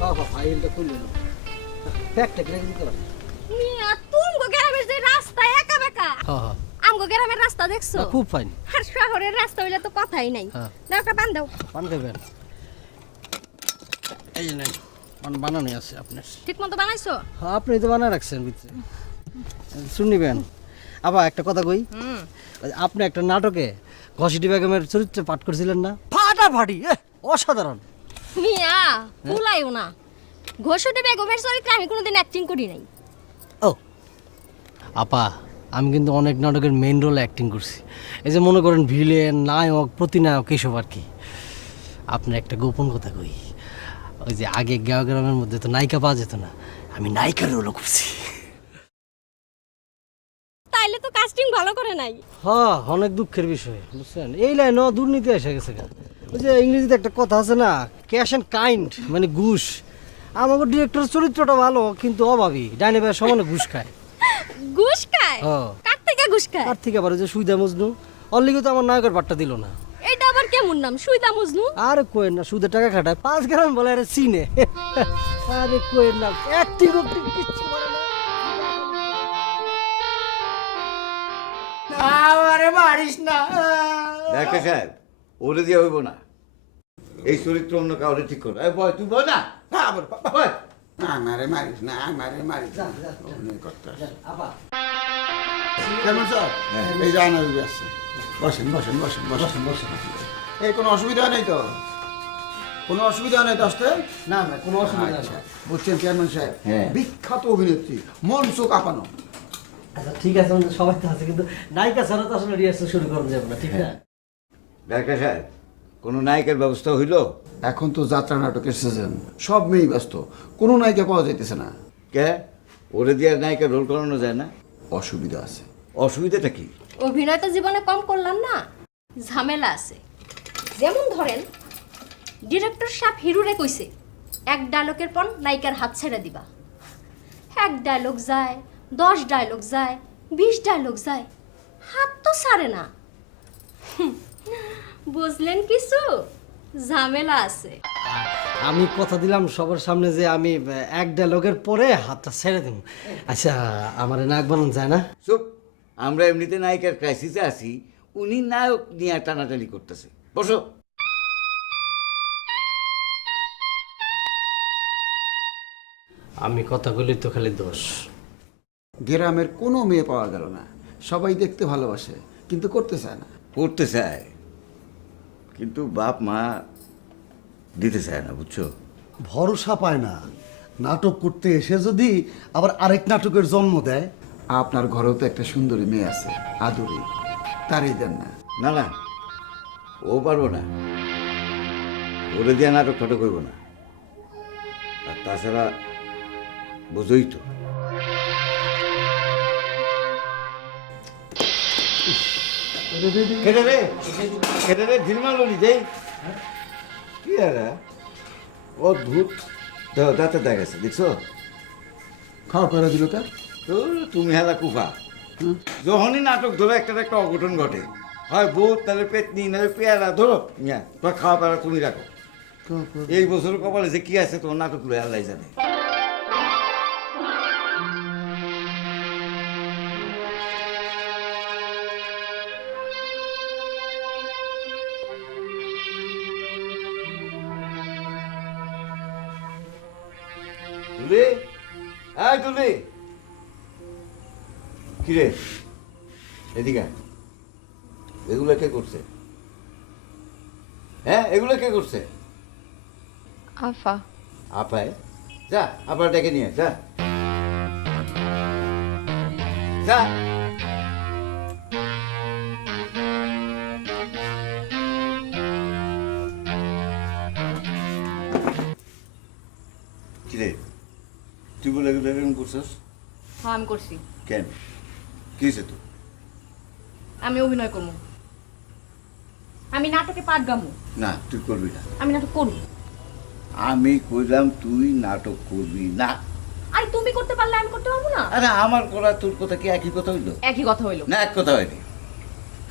বাবা ফাইলটা খুললো না ফ্যাক্টটা কেটে দিতে পারে মিয়া তুমগো গ্রামের যে রাস্তা একা বেকা হ্যাঁ হ্যাঁ আমগো গ্রামের রাস্তা দেখছো খুব ফাইন আর শহরের রাস্তা হইলে তো কথাই নাই হ্যাঁ। দাও একটা বান দাও পান খাবেন এই যে নেন পান বানানো আছে আপনার ঠিক মতো বানাইছো হ্যাঁ আপনি তো বানায় রাখছেন ভিতরে শুনিবেন আবার একটা কথা কই আপনি একটা নাটকে ঘসিটি বেগমের চরিত্রে পাঠ করেছিলেন না ফাটাফাটি অসাধারণ মিয়া ভুলাইও না ঘোষটি বেগমের চরিত্রে আমি কোনোদিন অ্যাক্টিং করি নাই ও আপা আমি কিন্তু অনেক নাটকের মেইন রোলে অ্যাক্টিং করছি এই যে মনে করেন ভিলেন নায়ক প্রতিনায়ক এইসব আর কি আপনার একটা গোপন কথা কই ওই যে আগে গ্রামের মধ্যে তো নায়িকা পাওয়া যেত না আমি নায়িকার রোলও করছি তাইলে তো কাস্টিং ভালো করে নাই হ্যাঁ অনেক দুঃখের বিষয় বুঝছেন এই লাইনও দুর্নীতি এসে গেছে ওই যে ইংরেজিতে একটা কথা আছে না ক্যাশ অ্যান্ড কাইন্ড মানে ঘুষ আমাকে ডিরেক্টরের চরিত্রটা ভালো কিন্তু অভাবী ডাইনে ভাই সমানে ঘুষ খায় ঘুষ খায় হ্যাঁ। কার থেকে ঘুষ খায় তার থেকে আবার ওই যে সুইদা মজনু অল্লিগে তো আমার নায়কের পাট্টা দিল না এটা আবার কেমন নাম সুইদা মজনু আরে কোয়েন না সুদের টাকা খাটায় 5 গ্রাম বলে আরে চিনে আরে কোয়েন না অ্যাক্টিং কিচ্ছু করে না আমারে মারিস না ডাক্তার সাহেব ওরে দিয়ে হইব না এই চরিত্র অন্য কাউরে ঠিক করো ভয় তুই বল না ভয় আমারে মারিস না আমারে মারিস না অনেক কথা আপা কেমন স্যার এই যান আসছে বসেন বসেন বসেন বসেন বসেন এই কোনো অসুবিধা নেই তো কোনো অসুবিধা নেই তো আসতে না না কোনো অসুবিধা আচ্ছা নেই বুঝছেন চেয়ারম্যান সাহেব হ্যাঁ। বিখ্যাত অভিনেত্রী মঞ্চ কাঁপানো আচ্ছা ঠিক আছে আমাদের সবাই তো আছে কিন্তু নায়িকা ছাড়া তো আসলে রিহার্সাল শুরু করা যাবে না ঠিক না ডাক্তার সাহেব কোনো নায়কের ব্যবস্থা হইলো এখন তো যাত্রা নাটকের সিজন সব মেয়েই ব্যস্ত কোনো নায়িকা পাওয়া যাইতেছে না কে ওরে দিয়ে নায়িকার রোল করানো যায় না অসুবিধা আছে অসুবিধাটা কি অভিনয় তো জীবনে কম করলাম না ঝামেলা আছে যেমন ধরেন ডিরেক্টর সাহেব হিরুরে কইছে এক ডায়লগের পর নায়িকার হাত ছেড়ে দিবা এক ডায়লগ যায় 10 ডায়লগ যায় 20 ডায়লগ যায় হাত তো ছাড়ে না বুঝলেন কিছু ঝামেলা আছে আমি কথা দিলাম সবার সামনে যে আমি এক ডায়লগের পরে হাতটা ছেড়ে দেব আচ্ছা আমার নায়ক বানানো যায় না চুপ আমরা এমনিতে নায়িকার ক্রাইসিসে আছি উনি নায়ক নিয়ে টানাটানি করতেছে বসো আমি কথা বলি তো খালি দোষ গ্রামের কোনো মেয়ে পাওয়া গেল না সবাই দেখতে ভালোবাসে কিন্তু করতে চায় না করতে চায় কিন্তু বাপ মা দিতে চায় না বুঝছো ভরসা পায় না নাটক করতে এসে যদি আবার আরেক নাটকের জন্ম দেয় আপনার ঘরেও তো একটা সুন্দরী মেয়ে আছে আদুরি তারই দেন না না না ও পারবো না ওরে দিয়ে নাটক ফাটক করব না আর তাছাড়া বোঝই তো কেটে রে ঝিলমালো নি দেই কি আর অদ্ভুত দাঁতে দেখাচ্ছে দেখছো খাওয়া করে দিল তা তো তুমি হেলা কুফা যখনই নাটক ধরো একটা একটা অঘটন ঘটে হয় ভূত তাহলে পেতনি নাহলে পেয়ারা ধরো হ্যাঁ তোমার খাওয়া পেয়ারা তুমি রাখো এই বছর কপালে যে কি আছে তোমার নাটকগুলো আল্লাহ জানে তুলে আয় তুলে কিরে এদিকে আয়। এগুলো কে করছে হ্যাঁ এগুলো কে করছে আফা আপায় যা আপার ডেকে নিয়ে যা যা কিরে তুই বলে এগুলো এরকম করছিস হ্যাঁ আমি করছি কেন কি হয়েছে তো আমি অভিনয় করবো আমি নাটকে পাঠ গামু না তুই করবি না আমি নাটক করব আমি কইলাম তুই নাটক করবি না আরে তুমি করতে পারলে আমি করতে পারবো না আরে আমার করা তোর কথা কি একই কথা হইলো একই কথা হইলো না এক কথা হয়নি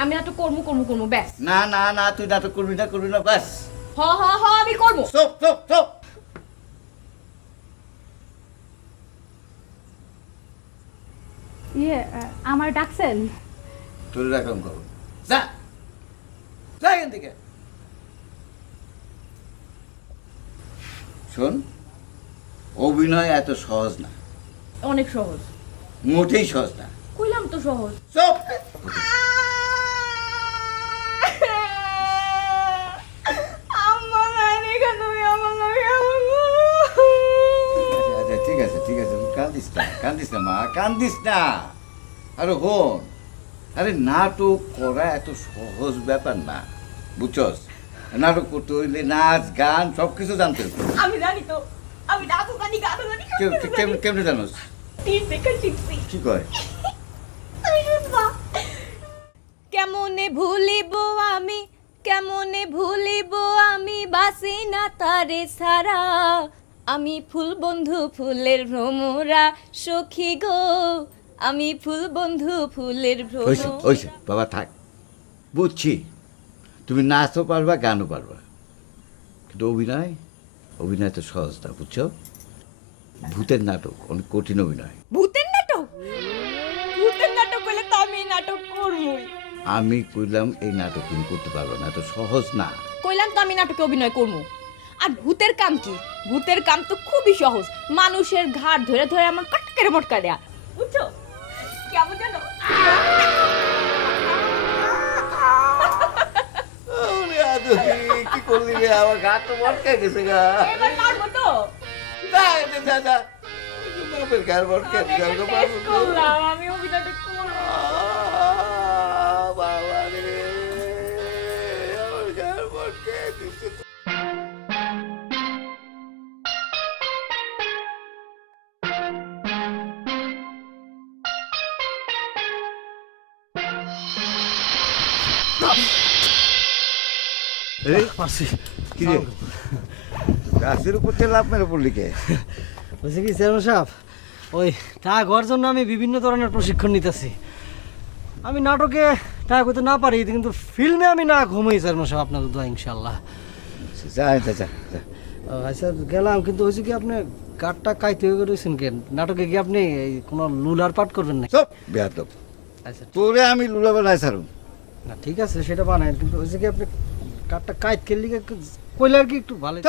আমি নাটক করবো ব্যাস না না না তুই নাটক করবি না ব্যাস হ হ হ আমি করবো চুপ চুপ চুপ ইয়ে আমার ডাকছেন? তোর রাখলাম করো যা যা এখান থেকে শোন অভিনয় এত সহজ না, অনেক সহজ। মোটেই সহজ না। কইলাম তো সহজ। চুপ! আচ্ছা, ঠিক আছে ঠিক আছে, তুই কান্দিস না মা, কান্দিস না। আরে হন, আরে নাটক করা এত সহজ ব্যাপার না, বুঝছস? নাটক করতে হইলে নাচ গান সব কিছু জানতে হবে। আমি জানি তো, আমি নাচও জানি, গানও জানি। কেমনে জানোস? তিন দেখে শিখছি। কি কয়? তুমি শুনবা? কেমনে ভুলিব আমি, কেমনে ভুলিব আমি, বাসি না তারে ছাড়া। আমি ফুল বন্ধু ফুলের ভ্রমরা, সখী গো আমি ফুল বন্ধু ফুলের হইছে ভ্রমরা। হইছে বাবা, থাক, বুঝছি তুমি নাচও পারবা গানও পারবা, কিন্তু অভিনয় তো সহজ না, বুঝছো? ভূতের নাটক অনেক কঠিন অভিনয়। ভূতের নাটক? ভূতের নাটক হলে তো আমি নাটক করবই। আমি কইলাম এই নাটক তুমি করতে পারবে না, এত সহজ না। কইলাম তো আমি নাটকে অভিনয় করবো। আর ভূতের কাম কি? ভূতের কাম তো খুবই সহজ, মানুষের ঘাট ধরে ধরে আমার কটকেরে মটকা দেয়া, বুঝছো? কেমন জানো? কি করলি রে, আমার গা তো মটকে গেছে গা। এবার পারবো তো? বাপের গার মটকে করলাম, আমি অভিনয়টা করবো। বাবা রে, আমার গার মটকে দিছে। এই পারছি। কি রে, গাছের উপর থেকে লাভ মেরে পড়লি কে? বলছি কি চেয়ারম্যান সাহেব, ওই টাকা হওয়ার জন্য আমি বিভিন্ন ধরনের প্রশিক্ষণ নিতেছি। আমি নাটকে টাকা করতে না পারি, কিন্তু ফিল্মে আমি না ঘুমাই চেয়ারম্যান সাহেব, আপনার দোয়া ইনশাল্লাহ। যা যা যা যা। আচ্ছা গেলাম, কিন্তু হয়েছে কি আপনি কাঠটা কাইতে হয়ে রয়েছেন কেন? নাটকে কি আপনি এই কোনো লুলার পাঠ করবেন না? সব বেয়াদব, আচ্ছা তোরে আমি লুলা বানাই ছাড়ুম। না ঠিক আছে, সেটা বানায়, কিন্তু হয়েছে কি আপনি কাঠটা কাইত খেললি কইলে আর কি একটু ভালো।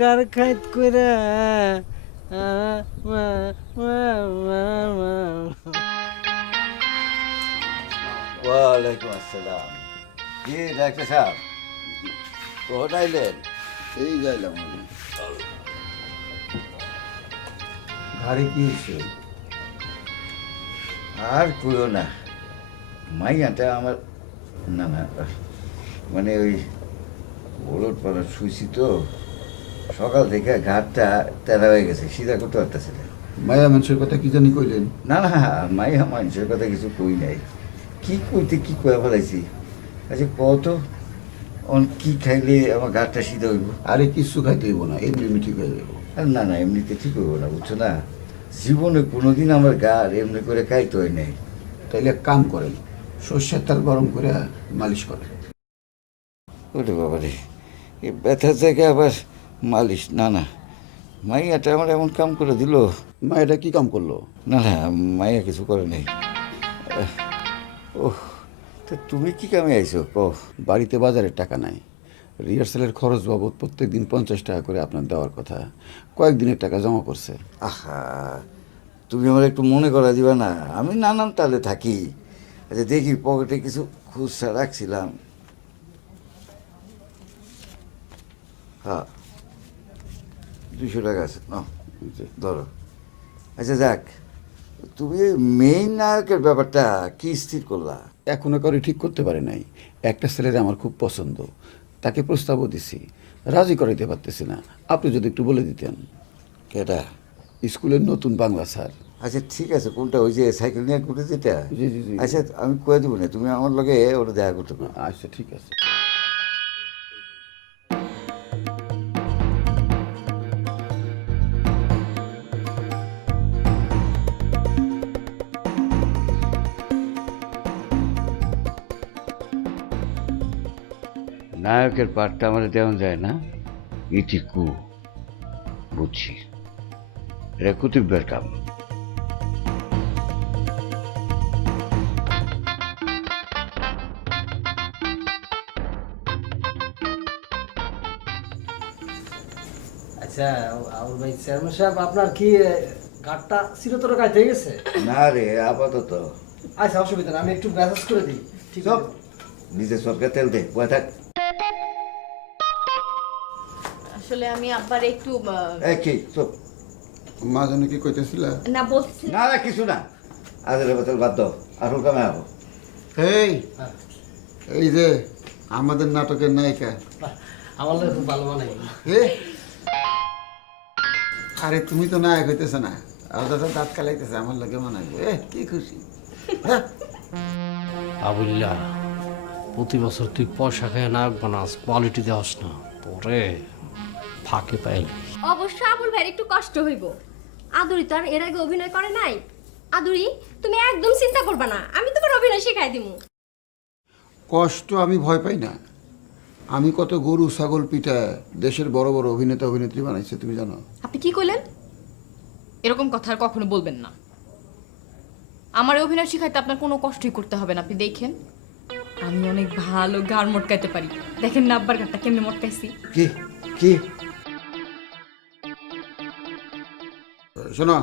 গার খাইত কইরা ওয়ালাইকুম আসসালাম। কি ডাক্তার সাহেব, কোথাইলেন? এই যাইলাম আমি। ঘাড়ে কি হয়েছে? আর কইও না, মাইয়াটা আমার, না না মানে ওই বলদ পাড়া শুইছি তো, সকাল থেকে ঘাটটা তেরা হয়ে গেছে, সিধা করতে পারতেছে না। মায়া মানুষের কথা কি জানি কইলেন? না না, মাইয়া মানুষের কথা কিছু কই নাই, কি কইতে কি কয়া ফেলাইছি। আচ্ছা কত কি খাইলে আমার ঘাটটা সিধা হইব? আরে কিছু খাইতে হইব না, এমনি ঠিক হয়ে যাবো। আর না না, এমনিতে ঠিক হইব না, বুঝছো না? জীবনে কোনোদিন আমার গার এমনি করে খাইতে হয় নাই। তাইলে এক কাম করেন, সর্ষের তেল গরম করে মালিশ করেন। ওরে বাবা রে, এই ব্যথার জায়গায় আবার মালিশ? না না, মাইয়াটা আমার এমন কাম করে দিল। মায়াটা কি কাম করলো? না না, মাইয়া কিছু করে নাই। ওহ, তো তুমি কি কামে আইছো কো? বাড়িতে বাজারের টাকা নাই, রিহার্সালের খরচ বাবদ প্রত্যেকদিন 50 টাকা করে আপনার দেওয়ার কথা, কয়েকদিনের টাকা জমা করছে। আহা, তুমি আমার একটু মনে করা দিবা না? আমি নানান তালে থাকি। আচ্ছা দেখি, পকেটে কিছু খুচরা রাখছিলাম। হ্যাঁ, 200 টাকা আছে, নাও ধরো। আচ্ছা যাক, তুমি মেইন নায়কের ব্যাপারটা কি স্থির করলা? এখনো কারো ঠিক করতে পারে নাই। একটা ছেলের আমার খুব পছন্দ, তাকে প্রস্তাবও দিছি, রাজি করাইতে পারতেছি না। আপনি যদি একটু বলে দিতেন। কেটা? স্কুলের নতুন বাংলা স্যার। আচ্ছা ঠিক আছে, কোনটা? ওই যে সাইকেল নিয়ে ঘুরে যেটা? জি জি জি। আচ্ছা আমি কয়ে দেবো না, তুমি আমার লগে ওটা দেখা করতে পারো। আচ্ছা ঠিক আছে। নায়কের পাঠটা আমার দেওয়া যায় না, ইটিকু বুঝছি, এটা কুতুবের কাম। আচ্ছা আবুল ভাই, চেয়ারম্যান সাহেব আপনার কি ঘাটটা চিরতরে কাজ হয়ে গেছে? না রে, আপাতত আচ্ছা অসুবিধা না, আমি একটু মেসেজ করে দিই। ঠিক সব আছে। নিজের সবকে তেল দে, বয় থাক। আসলে আমি আব্বার একটু কি সব মা জানি কি কইতেছিল? না বলছি না না কিছু না, আজের বাতাল বাদ দাও, আসল কামে আবো। এই হ্যাঁ। এই যে আমাদের নাটকের নায়িকা, বাহ, আমার লাগে খুব ভালো মানে। এ আরে তুমি তো নায়ক হইতেছে না, আলাদা দাঁত কালাইতেছে, আমার লাগে মনে হয় কি খুশি। হ্যাঁ আবুল্লা, প্রতি বছর তুই পয়সা খেয়ে নায়ক বানাস, কোয়ালিটি দেওয়াস না, পরে ফাঁকে পাইলি। অবশ্য আবুল ভাইয়ের একটু কষ্ট হইব। আদুরি তো আর এর আগে অভিনয় করে নাই। আদুরি, তুমি একদম চিন্তা করবা না, আমি তোমার অভিনয় শেখাই দিমু। কষ্ট আমি ভয় পাই না। আমি কত গরু ছাগল পিঠা দেশের বড় বড় অভিনেতা অভিনেত্রী বানাইছে, তুমি জানো? আপনি কি কইলেন? এরকম কথা আর কখনো বলবেন না। আমার অভিনয় শিখাইতে আপনার কোনো কষ্টই করতে হবে না, আপনি দেখেন আমি অনেক ভালো গান মটকাইতে পারি। দেখেন না আব্বার গানটা কেমনে মটকাইছি। কি কি শোনো,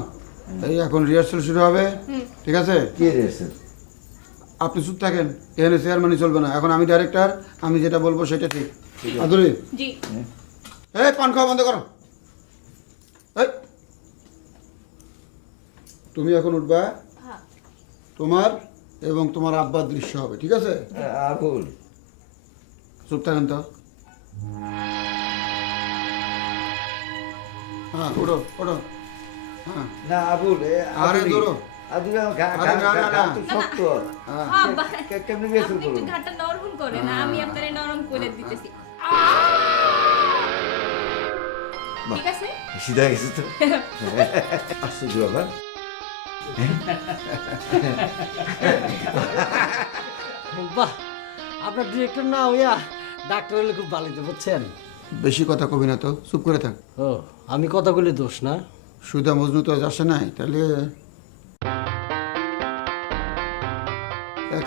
এই এখন রিহার্সাল শুরু হবে, ঠিক আছে? কি রেছে? আপনি চুপ থাকেন, এখানে চেয়ারম্যানই চলবে না। এখন আমি ডাইরেক্টর, আমি যেটা বলবো সেটা ঠিক। আদুরি, জি। এই পান খাওয়া বন্ধ করো। এই তুমি এখন উঠবা, তোমার এবং তোমার আব্বার দৃশ্য হবে, ঠিক আছে? আবুল, চুপ থাকেন তো। হ্যাঁ ওঠো ওঠো। হ্যাঁ না আবুল, আরে ধরো। আদুল আরে না, না, না। শক্ত। হ্যাঁ আব্বা, কেমনি বেসুর আপনি একটু করুন? ঘাটটা নরম করেন, আমি আপনারে নরম করে দিতেছি। ঠিক আছে? সিধা গেছে তো। আশ্চর্য ব্যাপার। বাহ, আপনার ডিরেক্টর না হইয়া ডাক্তার হলে খুব ভালো হতো, বুঝছেন? বেশি কথা কবি না তো, চুপ করে থাক। ও, আমি কথাগুলি দোষ না? সুদা মজনু তো আজ আসে নাই, তাহলে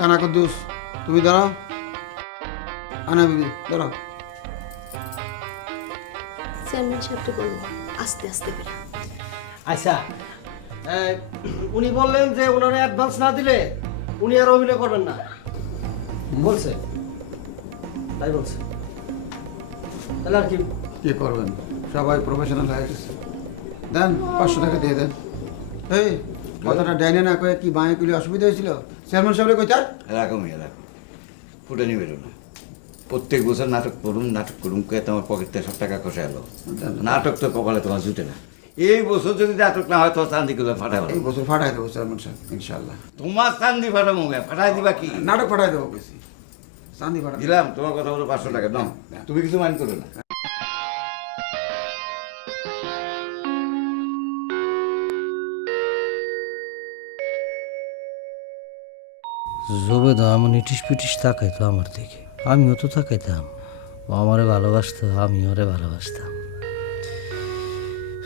কানা কদ্দুস তুমি দাঁড়াও। আনা বিবি দাঁড়াও। চেয়ারম্যান সাহেবটা বলবো আস্তে আস্তে করে। আচ্ছা, উনি বললেন যে ওনারা অ্যাডভান্স না দিলে উনি আর অভিনয় করবেন না, বলছে তাই বলছে। তাহলে আর কি? কি করবেন, সবাই প্রফেশনাল হয়ে গেছে। দেন 500 টাকা দিয়ে দেন। এই কথাটা ডাইনে না কয়ে কি বাঁয়ে কুলি অসুবিধা হয়েছিল? চেয়ারম্যান সাহেবের কইতা? এরকম ফুটে নিবে না। প্রত্যেক বছর নাটক করুন কে তোমার পকেট থেকে সব টাকা খসে এলো। নাটক তো কপালে তোমার জুটে না। এই বছর যদি নাটক না হয় তো চান্দিগুলো ফাটাবো। এই বছর ফাটাই দেবো চেয়ারম্যান সাহেব, ইনশাল্লাহ। তোমার চান্দি ফাটাবো, ফাটাই দিবা কি? নাটক ফাটাই দেবো বেশি, চান্দি ফাটাই দিলাম তোমার কথা বলো 500 টাকা দাও, তুমি কিছু মাইন্ড করো না। জবেদা এমন ইটিস পিটিস তাকাইতো আমার দিকে, আমিও তো তাকাইতাম। ও আমারে ভালোবাসতো, আমিও ওরে ভালোবাসতাম।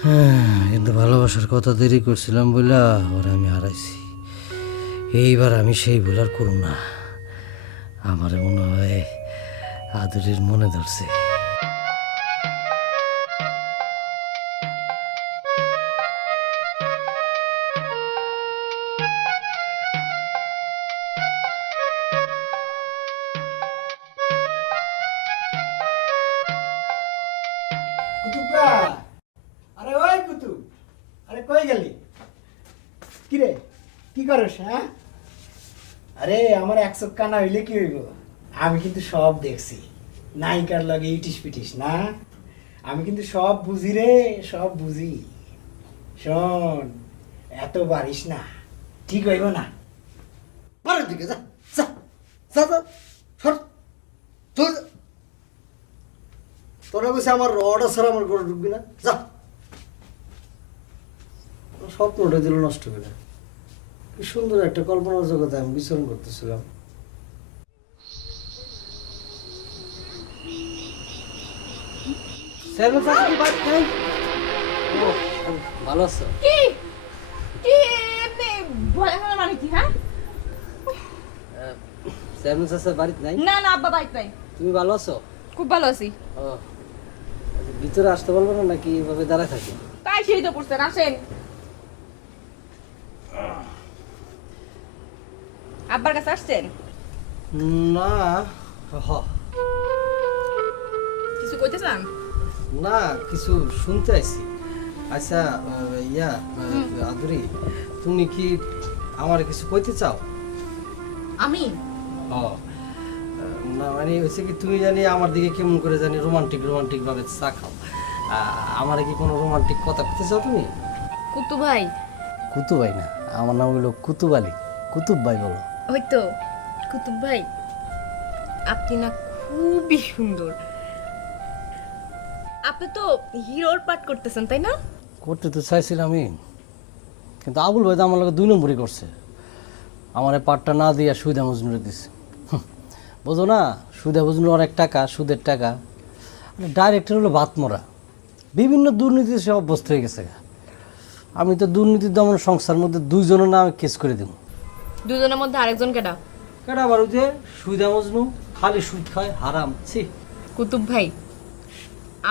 হ্যাঁ, কিন্তু ভালোবাসার কথা দেরি করছিলাম বইলা ওরে আমি হারাইছি। এইবার আমি সেই ভুল আর করব না। আমারে মনে হয় আদুরির মনে ধরছে। কুতুবরা, আরে ওই কুতুব, আরে কই গেলি? কি রে, কি করস? হ্যাঁ, আরে আমার 100 কানা হইলে কি হইব? আমি কিন্তু সব দেখছি, নায়িকার লগে ইটিস পিটিস না। আমি কিন্তু সব বুঝি রে, সব বুঝি। শোন, এত বারিস না, ঠিক হইব না। বাড়ির দিকে যা যা যা যা সর চল যা। তোরা বসে আমার অর্ডার ছাড়া আমার ঘরে ঢুকবি না, যা। স্বপ্নটা দিল নষ্ট করে। কি সুন্দর একটা কল্পনার জগতে আমি বিচরণ করতেছিলাম। চেয়ারম্যান চাচা কি বাড়ি নাই? ও, ভালো আছো? কি কি এমনি ভয় হলো মানে কি হ্যাঁ? চেয়ারম্যান চাচা বাড়িতে নাই? না না আব্বা বাইক নাই। তুমি ভালো আছো? খুব ভালো আছি। ও, ভিতরে আসতে বলবো না নাকি এভাবে দাঁড়ায় থাকি? তাই সেই তো পড়ছেন, আসেন। আব্বার কাছে আসছেন? না, হ, কিছু কইতে চান? না কিছু শুনতে আইছি। আচ্ছা আদুরি, তুমি কি আমার কিছু কইতে চাও? আমি ও, না মানে হচ্ছে কি, তুমি জানি আমার দিকে কেমন করে জানি রোমান্টিক রোমান্টিক ভাবে চা খাও। আমার কি কোনো রোমান্টিক কথা কইতে চাও তুমি? কুতু ভাই। কুতুব ভাই না, আমার নাম হলো কুতুব আলী। কুতুব ভাই বলো। ওই তো কুতুব ভাই, আপনি না খুবই সুন্দর। আপনি তো হিরোর পাঠ করতেছেন তাই না? করতে তো চাইছিলাম আমি, কিন্তু আবুল ভাই তো আমার লোক 2 নম্বরই করছে। আমার এই পাটটা না দিয়া সুবিধা মজনুরে দিছে। বোঝো না, সুবিধা মজনুর অনেক টাকা, সুদের টাকা। ডাইরেক্টর হলো ভাতমরা, বিভিন্ন দুর্নীতিতে সে অভ্যস্ত হয়ে গেছে। আমি তো দুর্নীতি দমন সংস্থার মধ্যে 2 জনের নামে কেস করে দেবো। দুজনের মধ্যে আরেকজন কেডা? কেডা আবার ওই যে সুবিধা মজনু, খালি সুদ খায়, হারাম। ছি। কুতুব ভাই,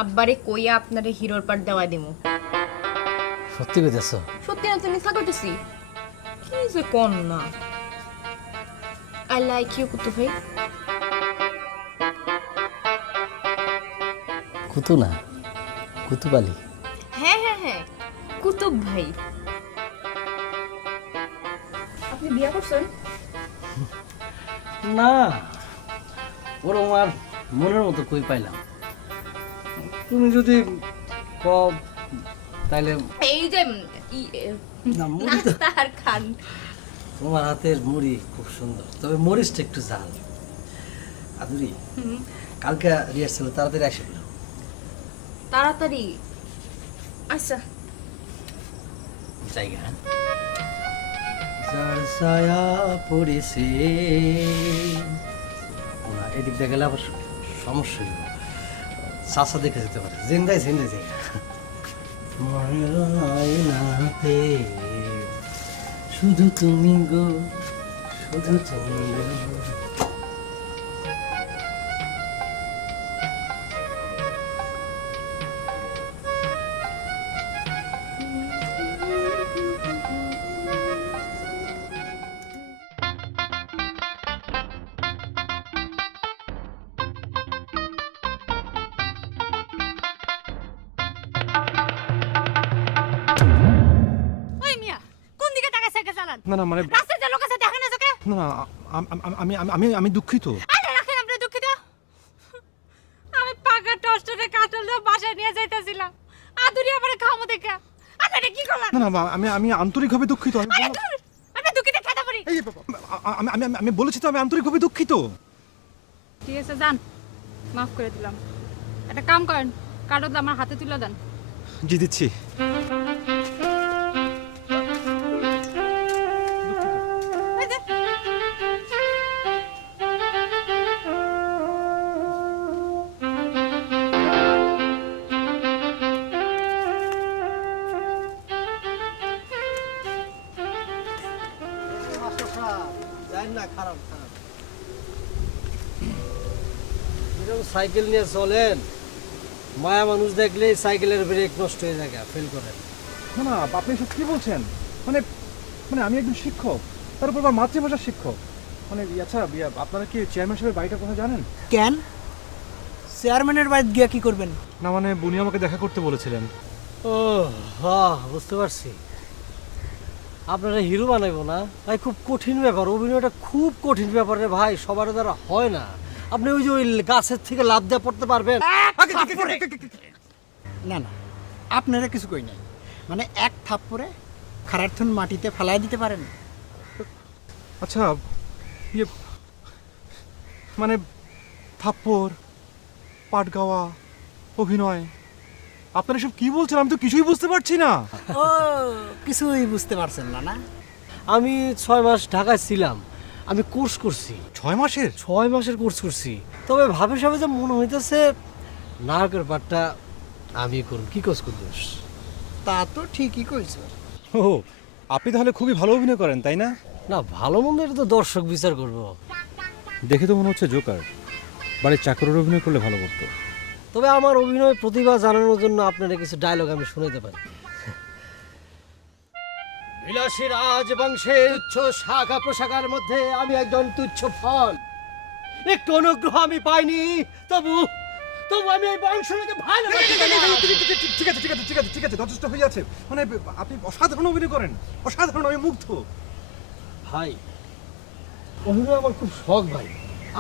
আব্বারে কইয়া আপনারে হিরোর পাঠ দেওয়া দিমু। সত্যি কইতেছ? সত্যি না, তুমি থাকতেছি কি যে কোন না। আই লাইক ইউ কুতুব ভাই। কুতু না, কুতুব আলী। হ্যাঁ হ্যাঁ হ্যাঁ, কুতুব ভাই। আপনি বিয়ে করছেন? না, ওর আমার মনের মতো কই পাইলাম। তুমি যদি কও তাইলে এই যে না, মুড়ি তো- নাস্তা আর খান। তোমার হাতের মুড়ি খুব সুন্দর, তবে মরিচটা একটু ঝাল। আদুরি, কালকে রিহার্সাল তাড়াতাড়ি আসে বলো। তাড়াতাড়ি আচ্ছা। জায়গা যার ছায়া পড়েছে না, এদিক দিয়ে গেলে আবার সমস্যা হইব। চাষা দেখে যেতে পারে। জিন্দাই জিন্দাই জায়গা মনের আয়নাতে শুধু তুমি গো, শুধু তুমি গো। ওই মিয়া, কোন দিকে তাকায় সাইকেল চালান? না না মানে রাস্তায় যে লোক আছে দেখেন না চোখে? না না আমি আমি আমি দুঃখিত। আরে রাখেন, আপনি দুঃখিত। আমি পাকা টস্টরে কাটল বাসায় নিয়ে যাইতেছিলাম, আদুরি আমারে খামো দেখা। আপনি কি করলেন? না না আমি আন্তরিকভাবে দুঃখিত। আমি আরে বললাম- ধুর, আপনি দুঃখিত খেতে পারি। এই আমি আমি আমি বলেছি তো আমি আন্তরিকভাবে দুঃখিত। ঠিক আছে যান, মাফ করে দিলাম। একটা কাম করেন, কার্ডটা আমার হাতে তুলে দেন। জি দিচ্ছি। এই যে, সাইকেল নিয়ে চলেন, মায়া মানুষ দেখলে সাইকেলের ব্রেক নষ্ট হয়ে যায়, ফেল করেন। না না আপনি এসব কি বলছেন? মানে মানে আমি একজন শিক্ষক, তার উপর আবার মাতৃভাষার শিক্ষক। মানে আচ্ছা আপনারা কি চেয়ারম্যান সাহেবের বাড়িটা কথা জানেন? কেন চেয়ারম্যানের বাড়ি গিয়া কি করবেন? না মানে বুনি আমাকে দেখা করতে বলেছিলেন। ও হ্যাঁ, বুঝতে পারছি। আপনারা হিরো বানাইবো না ভাই, খুব কঠিন ব্যাপার। অভিনয়টা খুব কঠিন ব্যাপার রে ভাই, সবার দ্বারা হয় না। আপনি ওই যে ওই গাছের থেকে লাফ দিয়ে পড়তে পারবেন? না না, আপনারা কিছু কই নাই। মানে এক থাপ্পড়ে খারার্থন মাটিতে ফেলাই দিতে পারেন। আচ্ছা ইয়ে মানে থাপ্পড়, পাট গাওয়া, অভিনয়, আপনারা সব কি বলছেন? আমি তো কিছুই বুঝতে পারছি না। ও কিছুই বুঝতে পারছেন না? না আমি 6 মাস ঢাকায় ছিলাম, আমি কোর্স করছি। 6 মাসের? 6 মাসের কোর্স করছি। তবে ভাবে সবে যে মনে হইতেছে নায়কের পাঠটা আমি করুন কি কোস কুদ্দুস। তা তো ঠিকই কইছ। ও আপনি তাহলে খুবই ভালো অভিনয় করেন তাই না? না ভালো মন্দ এটা তো দর্শক বিচার করবো। দেখে তো মনে হচ্ছে জোকার, বাড়ির চাকরের অভিনয় করলে ভালো করতো। তবে আমার অভিনয় প্রতিভা জানানোর জন্য আপনারা কিছু ডায়লগ আমি শুনাতে পারি। বিলাসী রাজবংশের উচ্চ শাখা প্রশাখার মধ্যে আমি একজন তুচ্ছ ফল। একটু অনুগ্রহ আমি পাইনি, তবু তবু আমি এই বংশটাকে ভালো ঠিক আছে ঠিক আছে ঠিক আছে ঠিক আছে, যথেষ্ট হয়ে যাচ্ছে। মানে আপনি অসাধারণ অভিনয় করেন, অসাধারণ, আমি মুগ্ধ। ভাই অভিনয় আমার খুব শখ ভাই।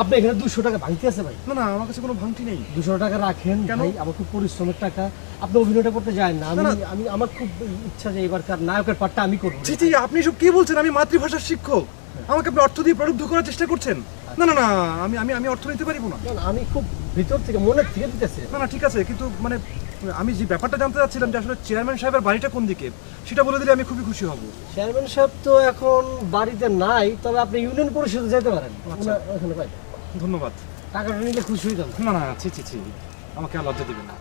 আপনি এখানে 200 টাকা ভাঙতে আছে ভাই? না না, আমার কাছে কোনো ভাঙতি নেই। 200 টাকা রাখেন ভাই, আমার খুব পরিশ্রমের টাকা। আপনি অভিনয়টা করতে যান না, আমি আমি আমার খুব ইচ্ছা যে এবারকার নায়কের পার্টটা আমি করব। জি জি, আপনি সব কি বলছেন? আমি মাতৃভাষার শিক্ষক, আমাকে আপনি অর্থ দিয়ে প্রলুব্ধ করার চেষ্টা করছেন। না না না, আমি আমি আমি অর্থ নিতে পারবো না। না, না, আমি খুব ভিতর থেকে মনের থেকে দিতেছি। না না ঠিক আছে, কিন্তু মানে আমি যে ব্যাপারটা জানতে চাচ্ছিলাম যে আসলে চেয়ারম্যান সাহেবের বাড়িটা কোন দিকে, সেটা বলে দিলে আমি খুবই খুশি হব। চেয়ারম্যান সাহেব তো এখন বাড়িতে নাই, তবে আপনি ইউনিয়ন পরিষদে যেতে পারেন। আচ্ছা। ওখানে পাই ধন্যবাদ। টাকাটা নিলে খুশি হইতাম। না না ছি ছি ছি, আমাকে আর লজ্জা দিবেন না।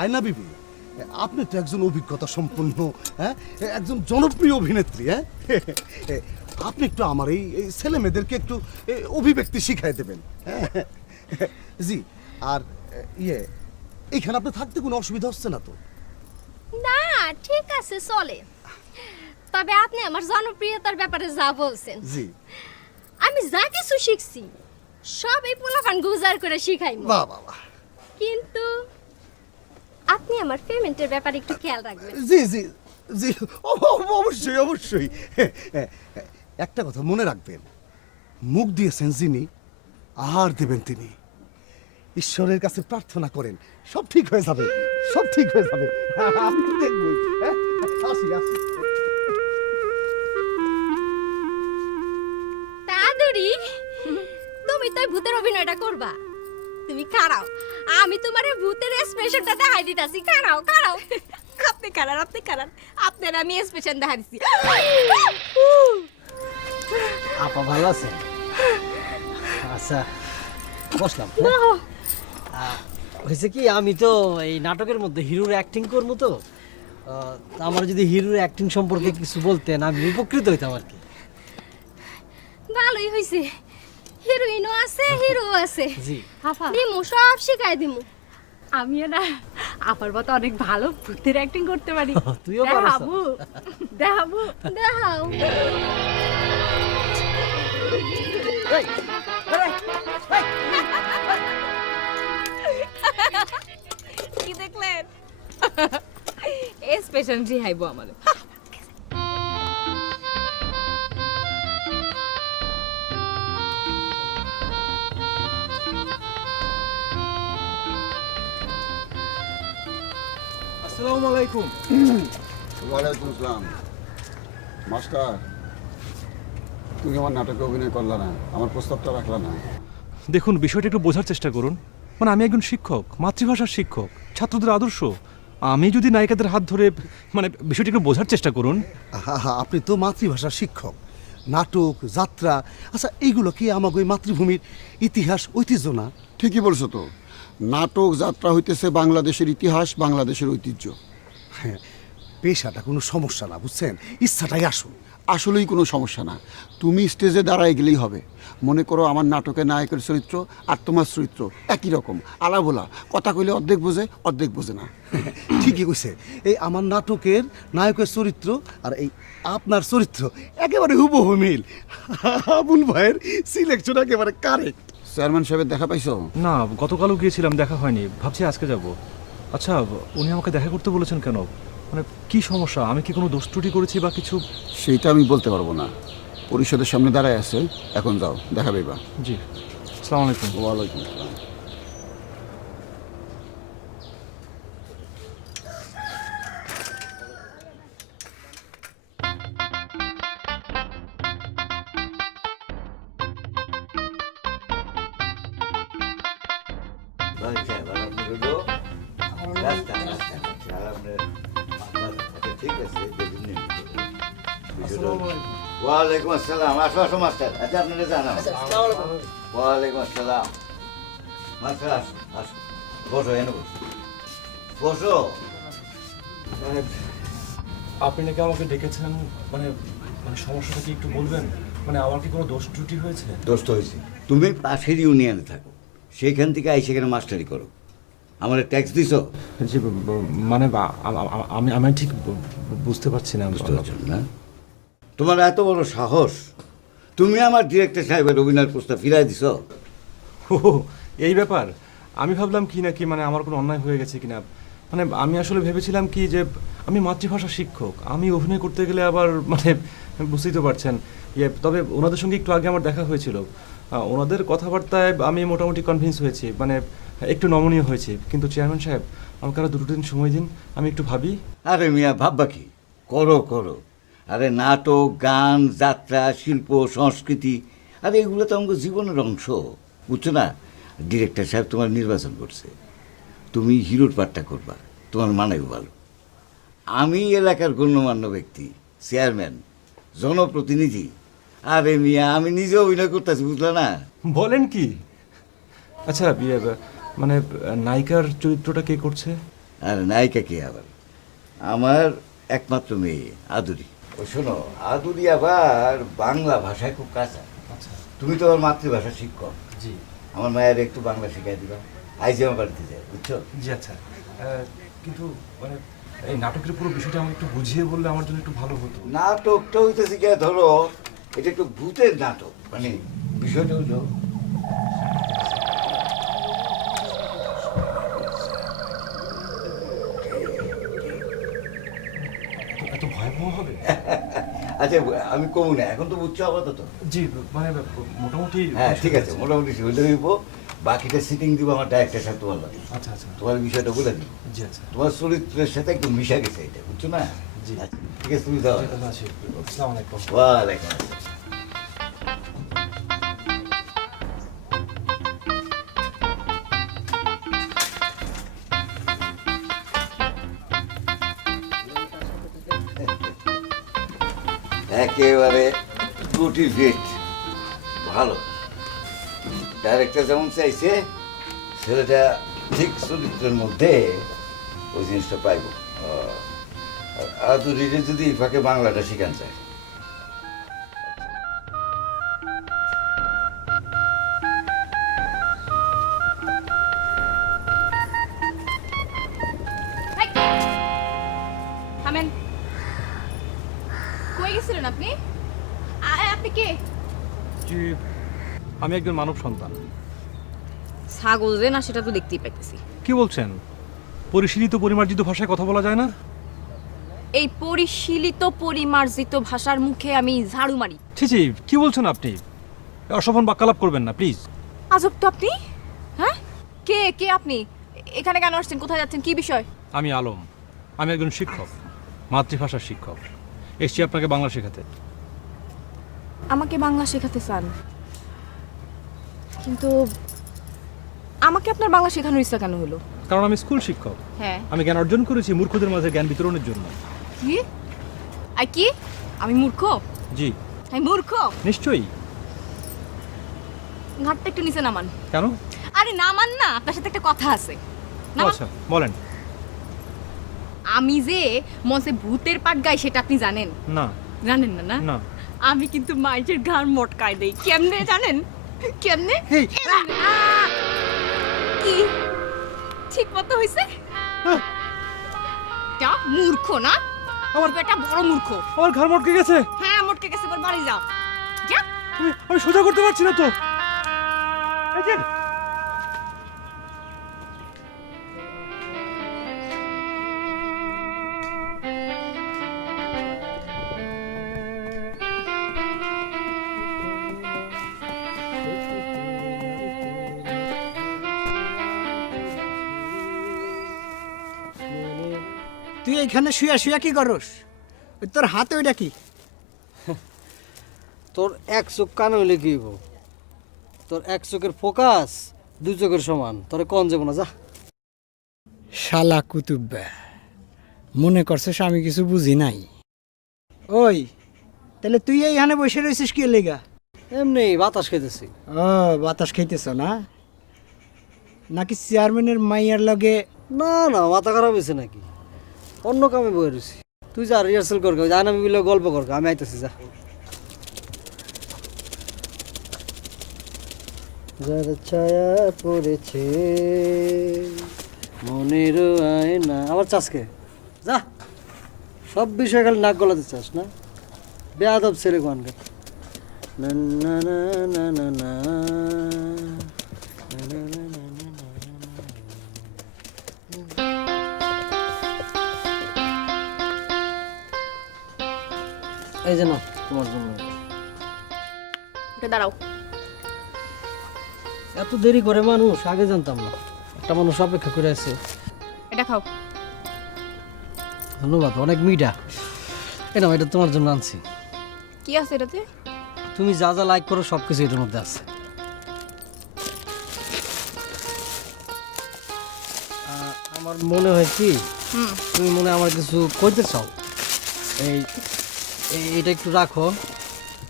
আয়না বিবি, আপনি তো একজন অভিজ্ঞতা সম্পন্ন, হ্যাঁ, একজন জনপ্রিয় অভিনেত্রী, হ্যাঁ। আপনি একটু আমার এই ছেলে মেয়েদেরকে একটু অভিব্যক্তি শিখাই দেবেন, হ্যাঁ। জি, আর ইয়ে এইখানে আপনি থাকতে কোনো অসুবিধা হচ্ছে না তো? না ঠিক আছে চলে, তবে আপনি আমার জনপ্রিয়তার ব্যাপারে যা বলছেন, জি, আমি যা কিছু শিখছি সব এই পোলাপান গুজার করে শিখাই। বাহ বাহ বাহ। কিন্তু আপনি আমার পেমেন্টের ব্যাপারে একটু খেয়াল রাখবেন। জি জি জি, অবশ্যই অবশ্যই। একটা কথা মনে রাখবেন, মুখ দিয়েছেন যিনি, আহার দেবেন তিনি। ঈশ্বরের কাছে প্রার্থনা করেন, সব ঠিক হয়ে যাবে, সব ঠিক হয়ে যাবে। আমি দেখবই, হ্যাঁ, আসি আসি। তাড়াতাড়ি তুমি তো ভূতের অভিনয়টা করবা। তুমি খাড়াও, আমি তোমারে ভূতের এক্সপ্রেশনটা দেখাই দিতাছি। খাড়াও খাড়াও। আপনি কারান, আপনি কারান, আপনার আমি এক্সপ্রেশন দেখা দিচ্ছি। আপা ভালো আছেন? আচ্ছা বসলাম। হয়েছে কি, আমি তো এই নাটকের মধ্যে হিরোর অ্যাক্টিং করবো, তো আমার যদি হিরোর অ্যাক্টিং সম্পর্কে কিছু বলতেন আমি উপকৃত হইতাম আর কি। ভালোই হইছে, হিরোইনও আছে হিরো আছে। জি আপা দিমু সব শিখাই দিমু। আমিও না আপার মতো অনেক ভালো ভূতের অ্যাক্টিং করতে পারি। তুইও পারছ। দেখাবো দেখাবো। দেখাও। কি দেখলেন? এক্সপ্রেশন জিহাইবো আমাদের। আসসালামু আলাইকুম। ওয়ালাইকুম আসসালাম। মাস্টার, তুমি আমার নাটকে অভিনয় করলা না, আমার প্রস্তাবটা রাখলা না। দেখুন, বিষয়টা একটু বোঝার চেষ্টা করুন। মানে আমি একজন শিক্ষক, মাতৃভাষার শিক্ষক, ছাত্রদের আদর্শ। আমি যদি নায়িকাদের হাত ধরে, মানে বিষয়টা একটু বোঝার চেষ্টা করুন। আপনি তো মাতৃভাষার শিক্ষক, নাটক, যাত্রা, আচ্ছা এইগুলো কি আমাকে ওই মাতৃভূমির ইতিহাস, ঐতিহ্য না? ঠিকই বলছো তো, নাটক যাত্রা হইতেছে বাংলাদেশের ইতিহাস, বাংলাদেশের ঐতিহ্য। হ্যাঁ, পেশাটা কোনো সমস্যা না, বুঝছেন, ইচ্ছাটাই আসুন। আসলেই কোনো সমস্যা না, তুমি স্টেজে দাঁড়ায় গেলেই হবে। মনে করো আমার নাটকে নায়কের চরিত্র আর তোমার চরিত্র একই রকম, আলাবোলা, কথা কইলে অর্ধেক বোঝে অর্ধেক বোঝে না। ঠিকই কইছে, এই আমার নাটকের নায়কের চরিত্র আর এই আপনার চরিত্র একেবারে হুবহু মিল। আবুল ভাইয়ের সিলেকশন একেবারে কারেক্ট। চেয়ারম্যান সাহেবের দেখা পাইছো? না, গতকালও গিয়েছিলাম, দেখা হয়নি, ভাবছি আজকে যাব। আচ্ছা, উনি আমাকে দেখা করতে বলেছেন কেন? মানে কি সমস্যা? আমি কি কোনো দোষ ত্রুটি করেছি বা কিছু? সেইটা আমি বলতে পারবো না, পরিষদের সামনে দাঁড়ায় আছে, এখন যাও, দেখা পাইবা। জি, আসসালামু আলাইকুম। ওয়ালাইকুম আসসালাম। ভাই সাহেব, আর আপনি হলো রাস্তা রাস্তা রাস্তা, আর আপনার মাথা ঠিক আছে দেখুন নিন। ওয়ালাইকুম আসসালাম। আসো আসো মাস্টার। আচ্ছা আপনারা জানাও। ওয়ালাইকুম আসসালাম। মাস্টার আসো আসো, বসো এনে বসো, বসো। মানে আপনি নাকি আমাকে ডেকেছেন, মানে মানে সমস্যাটা কি একটু বলবেন? মানে আমার কি কোনো দোষ ত্রুটি হয়েছে? দোস্ত হয়েছে, তুমি পাশের ইউনিয়নে থাকো, সেইখান থেকে আই সেখানে মাস্টারি করো, আমার ট্যাক্স দিছো? জি, মানে আমি আমি ঠিক বুঝতে পারছি না। বুঝতে পারছো না? তোমার এত বড় সাহস, তুমি আমার ডিরেক্টর সাহেবের অভিনয়ের প্রস্তাব ফিরাই দিছো? ও এই ব্যাপার। আমি ভাবলাম কি না কি, মানে আমার কোনো অন্যায় হয়ে গেছে কিনা। মানে আমি আসলে ভেবেছিলাম কি যে আমি মাতৃভাষা শিক্ষক, আমি অভিনয় করতে গেলে আবার মানে বুঝতেই তো পারছেন। তবে ওনাদের সঙ্গে একটু আগে আমার দেখা হয়েছিল, ওনাদের কথাবার্তায় আমি মোটামুটি কনভিন্স হয়েছি, মানে একটু নমনীয় হয়েছে। কিন্তু চেয়ারম্যান সাহেব, আমাকে আরও 2 দিন সময় দিন, আমি একটু ভাবি। আরে মিয়া ভাববা কি, করো করো। আরে নাটক, গান, যাত্রা, শিল্প, সংস্কৃতি, আরে এগুলো তো আমাদের জীবনের অংশ, বুঝছো না? ডিরেক্টর সাহেব তোমার নির্বাচন করছে, তুমি হিরোর পাঠটা করবা, তোমার মানেও ভালো। আমি এলাকার গণ্যমান্য ব্যক্তি, চেয়ারম্যান, জনপ্রতিনিধি। আরে মিয়া আমি নিজে অভিনয় করতেছি, বুঝলে না? বলেন কি? আচ্ছা মানে নায়িকার চরিত্রটা কে করছে? আর নায়িকা কে আবার? আমার একমাত্র মেয়ে আদুরি। ও শোনো, আদুরি আবার বাংলা ভাষায় খুব কাঁচা। আচ্ছা। তুমি তো আমার মাতৃভাষা শিক্ষক, জি আমার মায়ের একটু বাংলা শিখাই দিবা, আইজি আমার বাড়িতে যায়, বুঝছো? জি। আচ্ছা, কিন্তু মানে এই নাটকের পুরো বিষয়টা আমাকে একটু বুঝিয়ে বললে আমার জন্য একটু ভালো হতো। নাটকটা হইতেছে কি, ধরো এটা একটু ভূতের নাটক, মানে বিষয়টা হলো এত ভয়াবহ হবে? আচ্ছা আমি কমু না, এখন তো বুঝছো আপাতত। জি, মানে মোটামুটি। হ্যাঁ ঠিক আছে, মোটামুটি হইলে হইব, বাকিটা সিটিং দিব আমার ডাইরেক্টর সাহেব তোমার লাগে। আচ্ছা আচ্ছা। তোমার বিষয়টা বলে দিই, জি আচ্ছা। তোমার চরিত্রের সাথে একটু মিশা গেছে এটা, বুঝছো না? জি। আচ্ছা, ঠিক আছে তুমি যাও। আসসালামু আলাইকুম। ওয়ালাইকুম আসসালাম। একেবারে গুটি ফিট, ভালো। ডাইরেক্টর যেমন চাইছে, ছেলেটা ঠিক চরিত্রের মধ্যে ওই জিনিসটা পাইব। আদুরিরে যদি ফাঁকে বাংলাটা শিখান চায়। থামেন। কই গেছিলেন আপনি? আপনি কে? জি, আমি একজন মানব সন্তান। ছাগল যে না সেটা তো দেখতেই পাইতেছি। কি বলছেন? পরিশীলিত পরিমার্জিত ভাষায় কথা বলা যায় না? এই পরিশীলিত পরিমার্জিত ভাষার মুখে আমি ঝাড়ু মারি। ছি ছি, কি বলছেন আপনি? অশোভন বাক্যালাপ করবেন না প্লিজ। আজব তো আপনি। হ্যাঁ, কে কে আপনি? এখানে কেন আসছেন? কোথায় যাচ্ছেন? কি বিষয়? আমি আলম, আমি একজন শিক্ষক, মাতৃভাষার শিক্ষক। এসছি আপনাকে বাংলা শেখাতে। আমাকে বাংলা শেখাতে চান, কিন্তু আমাকে আপনার বাংলা শেখানোর ইচ্ছা কেন হলো? কারণ আমি স্কুল শিক্ষক। হ্যাঁ। আমি জ্ঞান অর্জন করেছি মূর্খদের মাঝে জ্ঞান বিতরণের জন্য। কি? আর কি? আমি মূর্খ? জি আমি মূর্খ? নিশ্চয়ই। ঘাটটা একটু নিচে নামান। কেন? আরে নামান না, আপনার সাথে একটা কথা আছে। নামান। আচ্ছা বলেন। আমি যে মঞ্চে ভূতের পাট গাই সেটা আপনি জানেন? না। জানেন না? না না। আমি কিন্তু মাইজের ঘাড় মটকায় দেই। কেমনে জানেন? কেমনে? কি ঠিক মতো হইছে? যা মূর্খ না, আমার বেটা বড় মূর্খ। আমার ঘাড় মটকে গেছে। হ্যাঁ মটকে গেছে, এবার বাড়ি যাও। যা। আমি সোজা করতে পারছি না তো। এই যে তুই এইখানে শুয়া শুয়া কি করস? ওই তোর হাতে ওইটা কি? তোর এক চোখ কান হইলে কি হইব? তোর এক চোখের ফোকাস 2 চোখের সমান, তোরে কোন যাব না, যা। শালা কুতুব্বা, মনে করছিস আমি কিছু বুঝি নাই? ওই তাহলে তুই এইখানে বসে রয়েছিস কি লেগা? এমনি বাতাস খেতেছি। ও বাতাস খাইতেছ না? নাকি চেয়ারম্যানের মাইয়ার লগে? না না, মাথা খারাপ হয়েছে নাকি? অন্য কামে বয়ে রয়েছি। তুই যা রিহার্সাল কর, জান আমি মিলে গল্প কর, আমি আইতেছি যা। যার ছায়া পড়েছে মনের আয়না। আবার চাষকে যা, সব বিষয় খালি নাক গলাতে চাস না? বেয়াদব ছেলে কোনকে। না না না না না না না না না। এই যে না, তোমার জন্য। উঠে দাঁড়াও। এত দেরি করে মানুষ, আগে জানতাম না। একটা মানুষ অপেক্ষা করে আছে। এটা খাও। ধন্যবাদ, অনেক মিঠা। এটা এটা তোমার জন্য আনছি। কি আছে এটাতে? তুমি যা যা লাইক করো সব কিছু এটার মধ্যে আছে। আমার মনে হয় কি, তুমি মনে হয় আমার কিছু কইতে চাও। এইটা একটু রাখো,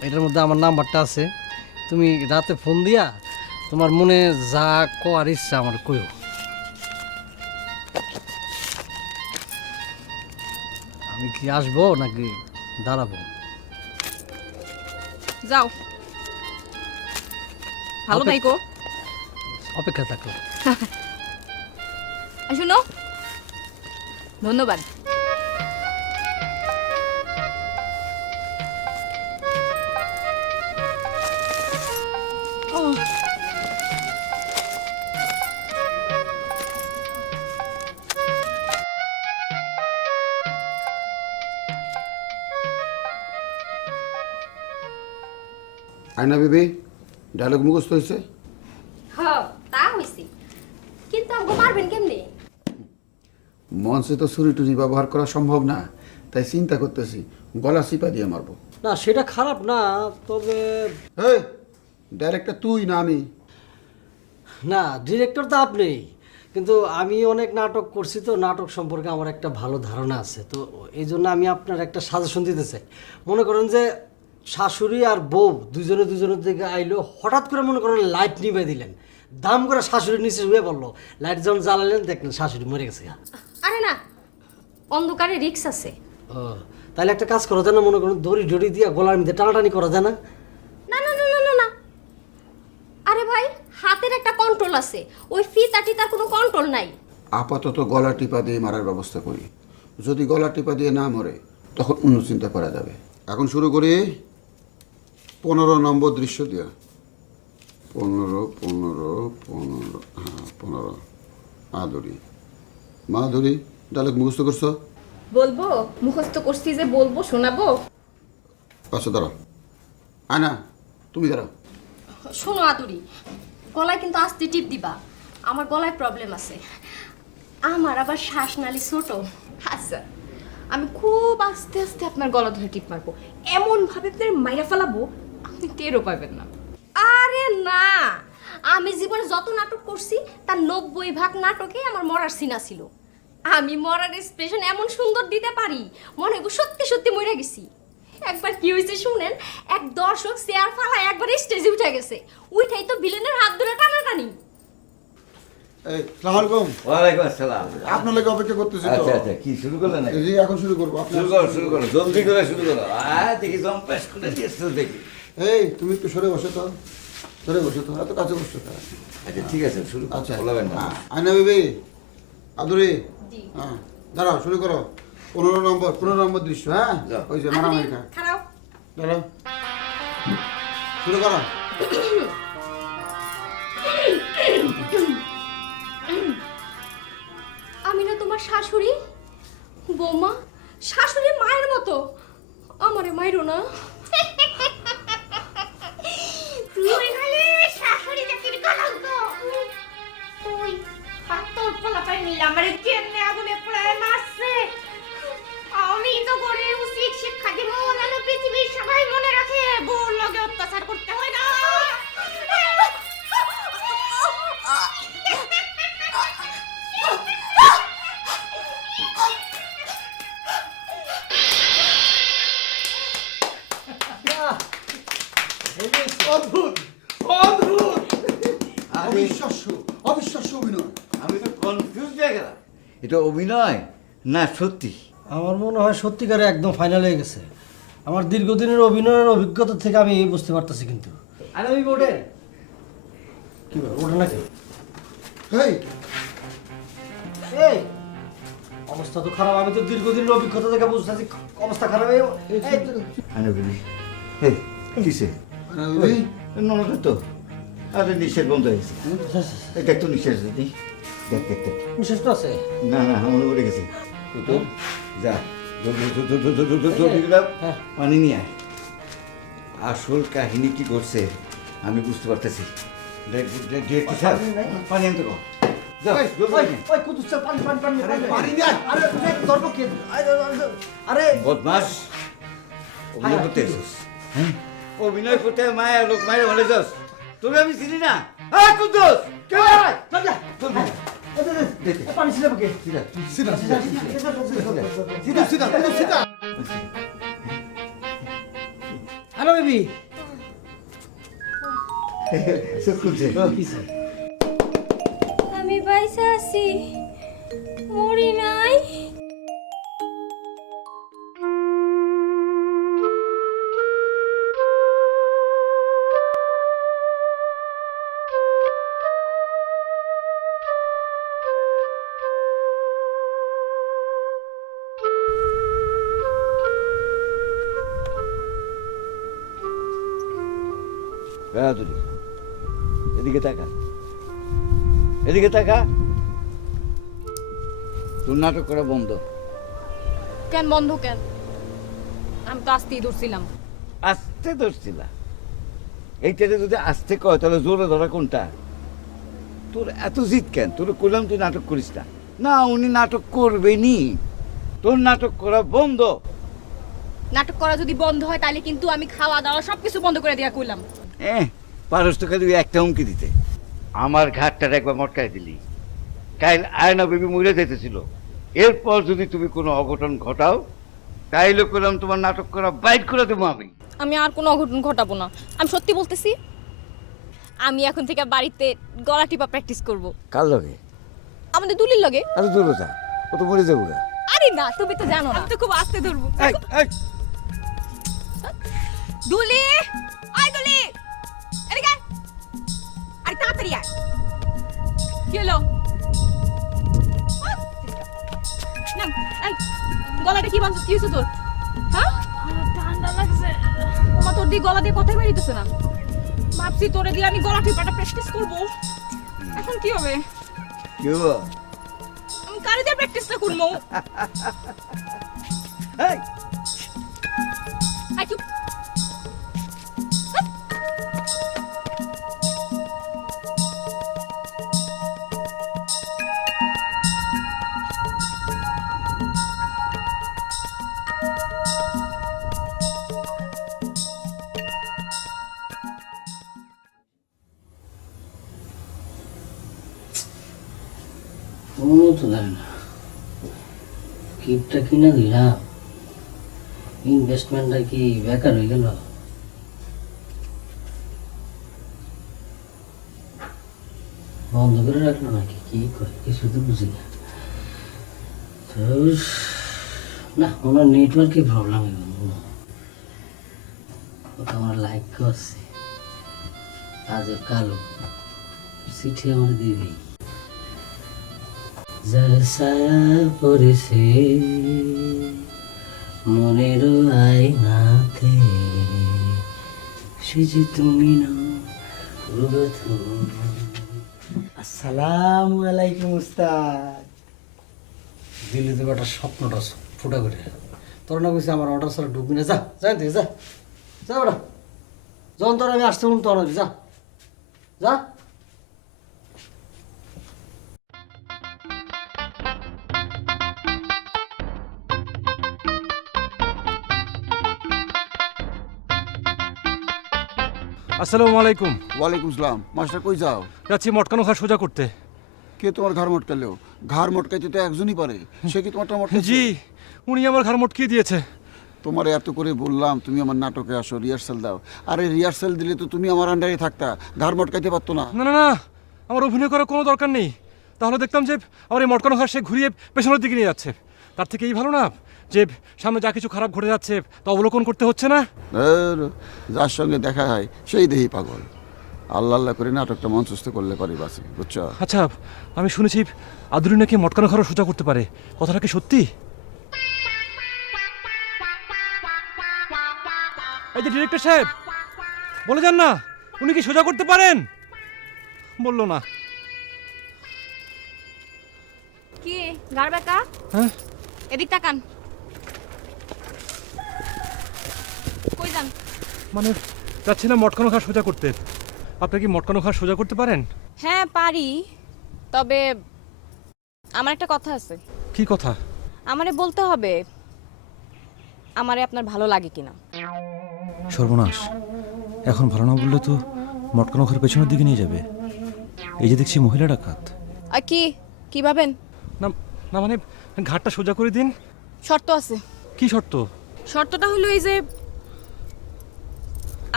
এটার মধ্যে আমার নাম্বারটা আছে। তুমি রাতে ফোন দিয়া তোমার মনে যা করার ইচ্ছা আমার কইও। আমি কি আসবো নাকি দাঁড়াবো? যাও, ভালো থাইকো। অপেক্ষা থাকো। শুনো, ধন্যবাদ। আয়না বিবি, ডায়লগ মুখস্থ হয়েছে? হ্যাঁ তা হইছে, কিন্তু আমাকে মারবেন কেমনে? মঞ্চে তো ছুরি টুরি ব্যবহার করা সম্ভব না, তাই চিন্তা করতেছি গলা চিপা দিয়ে মারবো। না সেটা খারাপ না, তবে এই ডাইরেক্টর তুই না আমি? না, ডিরেক্টর তো আপনি, কিন্তু আমি অনেক নাটক করছি তো, নাটক সম্পর্কে আমার একটা ভালো ধারণা আছে। তো এই জন্য আমি আপনার একটা সাজেশন দিতে চাই। মনে করেন যে শাশুড়ি আর বউ দুজনের দিকে আইলো, হঠাৎ করে মনে করেন লাইট নিভে দিলেন, দাম করে শাশুড়ি নিচে শুয়ে পড়লো, লাইট যখন জ্বালালেন দেখলেন শাশুড়ি মরে গেছে। আরে না, অন্ধকারে রিক্স আছে। ও তাহলে একটা কাজ করা যায় না? মনে করেন দড়ি ডড়ি দিয়ে গলার মধ্যে টানাটানি করা যায় না? না না না না না না, আরে ভাই হাতের একটা কন্ট্রোল আছে, ওই ফিতাটি তার কোনো কন্ট্রোল নাই। আপাতত গলা টিপা দিয়ে মারার ব্যবস্থা করি, যদি গলা টিপা দিয়ে না মরে তখন অন্য চিন্তা করা যাবে। এখন শুরু করি 15 নম্বর দৃশ্য দিয়া। 15 হ্যাঁ 15। মাধুরী, মাধুরী ডায়লগ মুখস্থ করছো? বলবো, মুখস্থ করছি যে বলবো, শোনাবো। আচ্ছা দাঁড়াও। আয়না তুমি দাঁড়াও। শোনো আদুরি, গলায় কিন্তু আস্তে টিপ দিবা, আমার গলায় প্রবলেম আছে, আমার আবার শ্বাসনালী ছোট। আচ্ছা, আমি খুব আস্তে আস্তে আপনার গলা ধরে টিপ মারবো, এমন ভাবে আপনার মাইরা ফেলাবো আপনি টেরও পাবেন না। আরে না, আমি জীবনে যত নাটক করছি তার 90% নাটকে আমার মরার সিনা ছিল। আমি মরার এক্সপ্রেশন এমন সুন্দর দিতে পারি, মনে হয় সত্যি সত্যি মরে গেছি। একবার কি হয়েছে শুনেন, এক দর্শক চেয়ার ফালা একবার স্টেজে উঠে গেছে, উঠাই তো ভিলেনের হাত ধরে টানাটানি। এই আসসালামু আলাইকুম। ওয়ালাইকুম আসসালাম। আপনার লাগে অপেক্ষা করতেছি তো। আচ্ছা আচ্ছা, কি শুরু করলেন নাকি? জি এখন শুরু করবো। শুরু করো জলদি করে শুরু করো। দেখি জম্পেশ করে দিয়েছো দেখি। এই তুমি একটু সরে বসো তো, সরে বসো তো, এত কাছে বসছো তো। আচ্ছা ঠিক আছে, শুরু আচ্ছা বলবেন না। আয়না বিবি, আদুরি, হ্যাঁ দাঁড়াও শুরু করো। 15 নম্বর দৃশ্য। হ্যাঁ যাও। ওই যে মারামারিটা। খারাপ দাঁড়াও শুরু করো। আমি না তোমার শাশুড়ি? বৌমা, শাশুড়ি মায়ের মতো, আমারে মাইরো না। তুই হলে শাশুড়ি জাতির কলঙ্ক। তুই আর তোর পোলাপাই মিলে আমারে কেমনে আগুনে পোড়ায় মারছে। আমি তো করে উচিত শিক্ষা দিব, নাহলে পৃথিবীর সবাই মনে রাখে বউর লগে অত্যাচার করতে হয় না। অদ্ভুত অদ্ভুত আরে অবিশ্বাস্য অবিশ্বাস্য অভিনয়। আমি তো কনফিউজ হয়ে গেলাম, এটা অভিনয় না সত্যি? আমার মনে হয় সত্যিকারে একদম ফাইনাল হয়ে গেছে। আমার দীর্ঘদিনের অভিনয়ের অভিজ্ঞতা থেকে আমি বুঝতে পারতেছি কিন্তু। আরে আমি ওঠে কি বল ওঠে নাকি? এই এই অবস্থা তো খারাপ, আমি তো দীর্ঘদিনের অভিজ্ঞতা থেকে বুঝতেছি অবস্থা খারাপ। আরে বিবি, হে কিসে? ননটা তো আরে নিঃশ্বাস বন্ধ হয়ে গেছে। এই দেখ তো নিঃশ্বাস দেখ দেখ দেখ দেখ। বিশেষ তো আছে। না না মনে পড়ে গেছে। তো যা পানি নিয়ে আয়। আসল কাহিনী কি করছে আমি বুঝতে পারতেছি। পানি আনতে কো। বদমাস অভিনয় করতে এসেছিস, হ্যাঁ? অভিনয় করতে মায়া লোক মায়ের ভালো যাস, তোকে আমি চিনি না। কুদ্দুস পানি ছিল বুকে। Hello baby. আমি বাইসা আছি, মরি নাই। বেড়াতুরি এদিকে তাকা, এদিকে তাকা। তোর নাটক করা বন্ধ। কেন বন্ধ কেন? আমি তো আসতেই ধরছিলাম। আস্তে ধরছিলা? এইটাতে যদি আস্তে কয় তাহলে জোরে ধরা কোনটা? তোর এত জিদ কেন? তোর কইলাম তুই নাটক করিস না। না উনি নাটক করবেনি, তোর নাটক করা বন্ধ। নাটক করা যদি বন্ধ হয় তাহলে কিন্তু আমি খাওয়া দাওয়া সবকিছু বন্ধ করে দিয়া কইলাম। পারস তো খালি একটা হুমকি দিতে। আমার ঘাটটা একবার মটকাই দিলি। কাল আয়না বেবি মরে যেতেছিল, এরপর যদি তুমি কোনো অঘটন ঘটাও তাইলে করলাম তোমার নাটক করা বাইট করে দেবো আমি। আমি আর কোনো অঘটন ঘটাবো না, আমি সত্যি বলতেছি। আমি এখন থেকে বাড়িতে গলা টিপা প্র্যাকটিস করব। কার লগে? আমাদের দুলির লগে। আরে দূর যা, ও তো মরে যাবো গা। আরে না, তুমি তো জানো না, আমি তো খুব আস্তে ধরবো। দুলি, আয় দুলি, এদিকে আয়। আরে তাড়াতাড়ি আয়। কি হলো? গলাটা কি বাঁধছিস? কি হয়েছে তোর? হ্যাঁ, ঠান্ডা লাগছে। ওমা, তোর দিয়ে গলা দিয়ে কথাই বেরিয়েছে না। ভাবছি তোরে দিয়ে আমি গলা টিপাটা প্র্যাকটিস করব। এখন কি হবে? কি হবো? আমি কারে দিয়ে প্র্যাকটিসটা করবো? এই আই চুপ। মনে তো দেয় না, কিটটা কিনে দিলাম, ইনভেস্টমেন্টটা কি বেকার হয়ে গেল? বন্ধ করে রাখলো নাকি কি করে কিছু তো বুঝি না। তো না, ওনার নেটওয়ার্কে প্রবলেম হয়ে গেল। ওটা আমার লাইক করছে, আজ কালো চিঠি আমার দিবি। যার ছায়া পড়েছে মনের আয়নাতে, সে যে তুমি না। আসসালামু আলাইকুম উস্তাদ। দিল্লি থেকে একটা স্বপ্নটা ফুটা করে তোর না কইছে আমার অর্ডার ছাড়া ঢুকবি না। যা জানতে যা যা ওরা, যখন তোর আমি আসতে বলুন তখন যা যা। আসসালামু আলাইকুম। ওয়ালাইকুম আসসালাম। মাস্টার কই যাও? যাচ্ছি মটকানো ঘাট সোজা করতে। কে তোমার ঘাড় মটকালেও? ঘাড় মটকাইতে তো একজনই পারে, সে কি তোমারটা মটকাইছে? জি, উনি আমার ঘাড় মটকিয়ে দিয়েছে। তোমার এত করে বললাম তুমি আমার নাটকে আসো, রিহার্সাল দাও। আরে রিহার্সাল দিলে তো তুমি আমার আন্ডারে থাকতা, ঘাড় মটকাইতে পারতো না। না না না, আমার অভিনয় করার কোনো দরকার নেই। তাহলে দেখতাম যে আমার এই মটকানো ঘাস সে ঘুরিয়ে পেছনের দিকে নিয়ে যাচ্ছে। তার থেকে এই ভালো না যে সামনে যা কিছু খারাপ ঘটে যাচ্ছে তা অবলোকন করতে হচ্ছে না। যার সঙ্গে দেখা হয় সেই দেহি পাগল। আল্লাহ আল্লাহ করে নাটকটা মঞ্চস্থ করলে পারি বাসে, বুঝছো? আচ্ছা, আমি শুনেছি আদুরি নাকি মটকানো ঘাড়ও সোজা করতে পারে, কথাটা কি সত্যি? এই যে ডিরেক্টর সাহেব বলে যান না, উনি কি সোজা করতে পারেন? বললো না। কি গার বেকা? হ্যাঁ, এদিক তাকান। কই যান? মানে যাচ্ছিলাম মটকানো ঘাস সোজা করতে। আপনি কি মটকানো ঘাস সোজা করতে পারেন? হ্যাঁ পারি, তবে আমার একটা কথা আছে। কি কথা? আমারে বলতে হবে আমারে আপনার ভালো লাগে কিনা। সর্বনাশ, এখন ভালো না বললে তো মটকানো ঘর পেছনের দিকে নিয়ে যাবে। এই যে দেখছি মহিলা ডাকাত। আর কি ভাবেন? না না, মানে ঘাটটা সোজা করে দিন। শর্ত আছে। কি শর্ত? শর্তটা হলো এই যে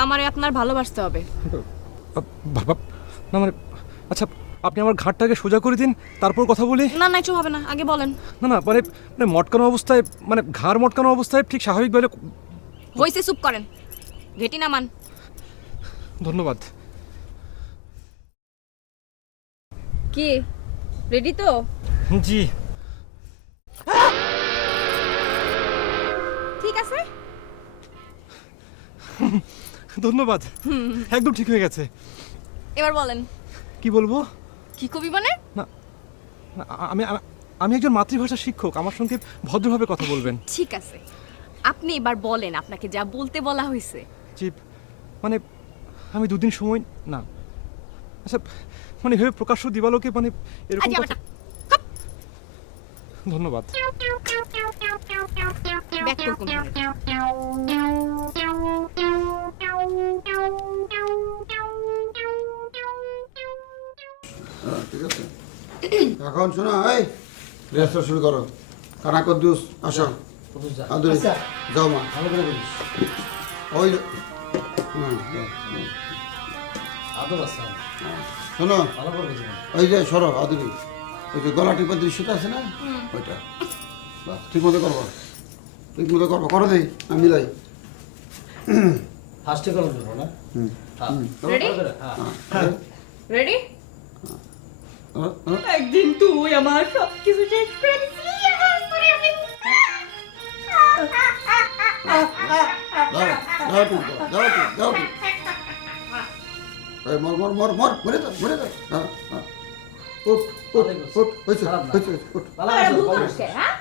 আমারে আপনার ভালোবাসতে হবে। বাবা, না মানে আচ্ছা, আপনি আমার ঘাটটাকে সোজা করে দিন, তারপর কথা বলি। না না, একটু হবে না, আগে বলেন। না না, মানে মানে মটকানো অবস্থায়, মানে ঘাড় মটকানো অবস্থায় ঠিক স্বাভাবিকভাবে। হইছে, চুপ করেন, ঘেটি নামান। ধন্যবাদ। কি রেডি তো? জি। ঠিক আছে, ধন্যবাদ, একদম ঠিক হয়ে গেছে। এবার বলেন কি বলবো? কি কবি মানে? না না, আমি একজন মাতৃভাষা শিক্ষক, আমার সঙ্গে ভদ্রভাবে কথা বলবেন। ঠিক আছে, আপনি এবার বলেন আপনাকে যা বলতে বলা হয়েছে। জি, মানে আমি দুদিন সময় না, আচ্ছা মানে ভেবে প্রকাশ্য দিবালোকে মানে এরকম কথা। ধন্যবাদ। ব্যাক করুন। ঠিক আছে, এখন শোনো, এই রিহার্সাল শুরু করো। কানা কদ্দুস আসো, আদুরি যাও মা, ভালো করে বলিস। ওই যাও। আদর আছে, শোনো, ভালো করে বুঝবেন। ওই যে সরো আদুরি, ওই যে গলা টিপার দৃশ্যটা আছে না, ওইটা বাস ঠিক মতো করবো, ঠিক মতো করবো, করো দেই আমি মিলাই। ফার্স্টে করার জন্য না? রেডি? হ্যাঁ। রেডি? একদিন তুই আমার সব কিছু শেষ করে দিছিলি, তারপরে আমি যাও তুমি, যাও তুমি, যাও তুমি। এই মর মর মর মর, মরে যাও, মরে যাও। হ্যাঁ হ্যাঁ, উঠ উঠ উঠ, হয়েছে হয়েছে, উঠ। ভালো করছিস, হ্যাঁ?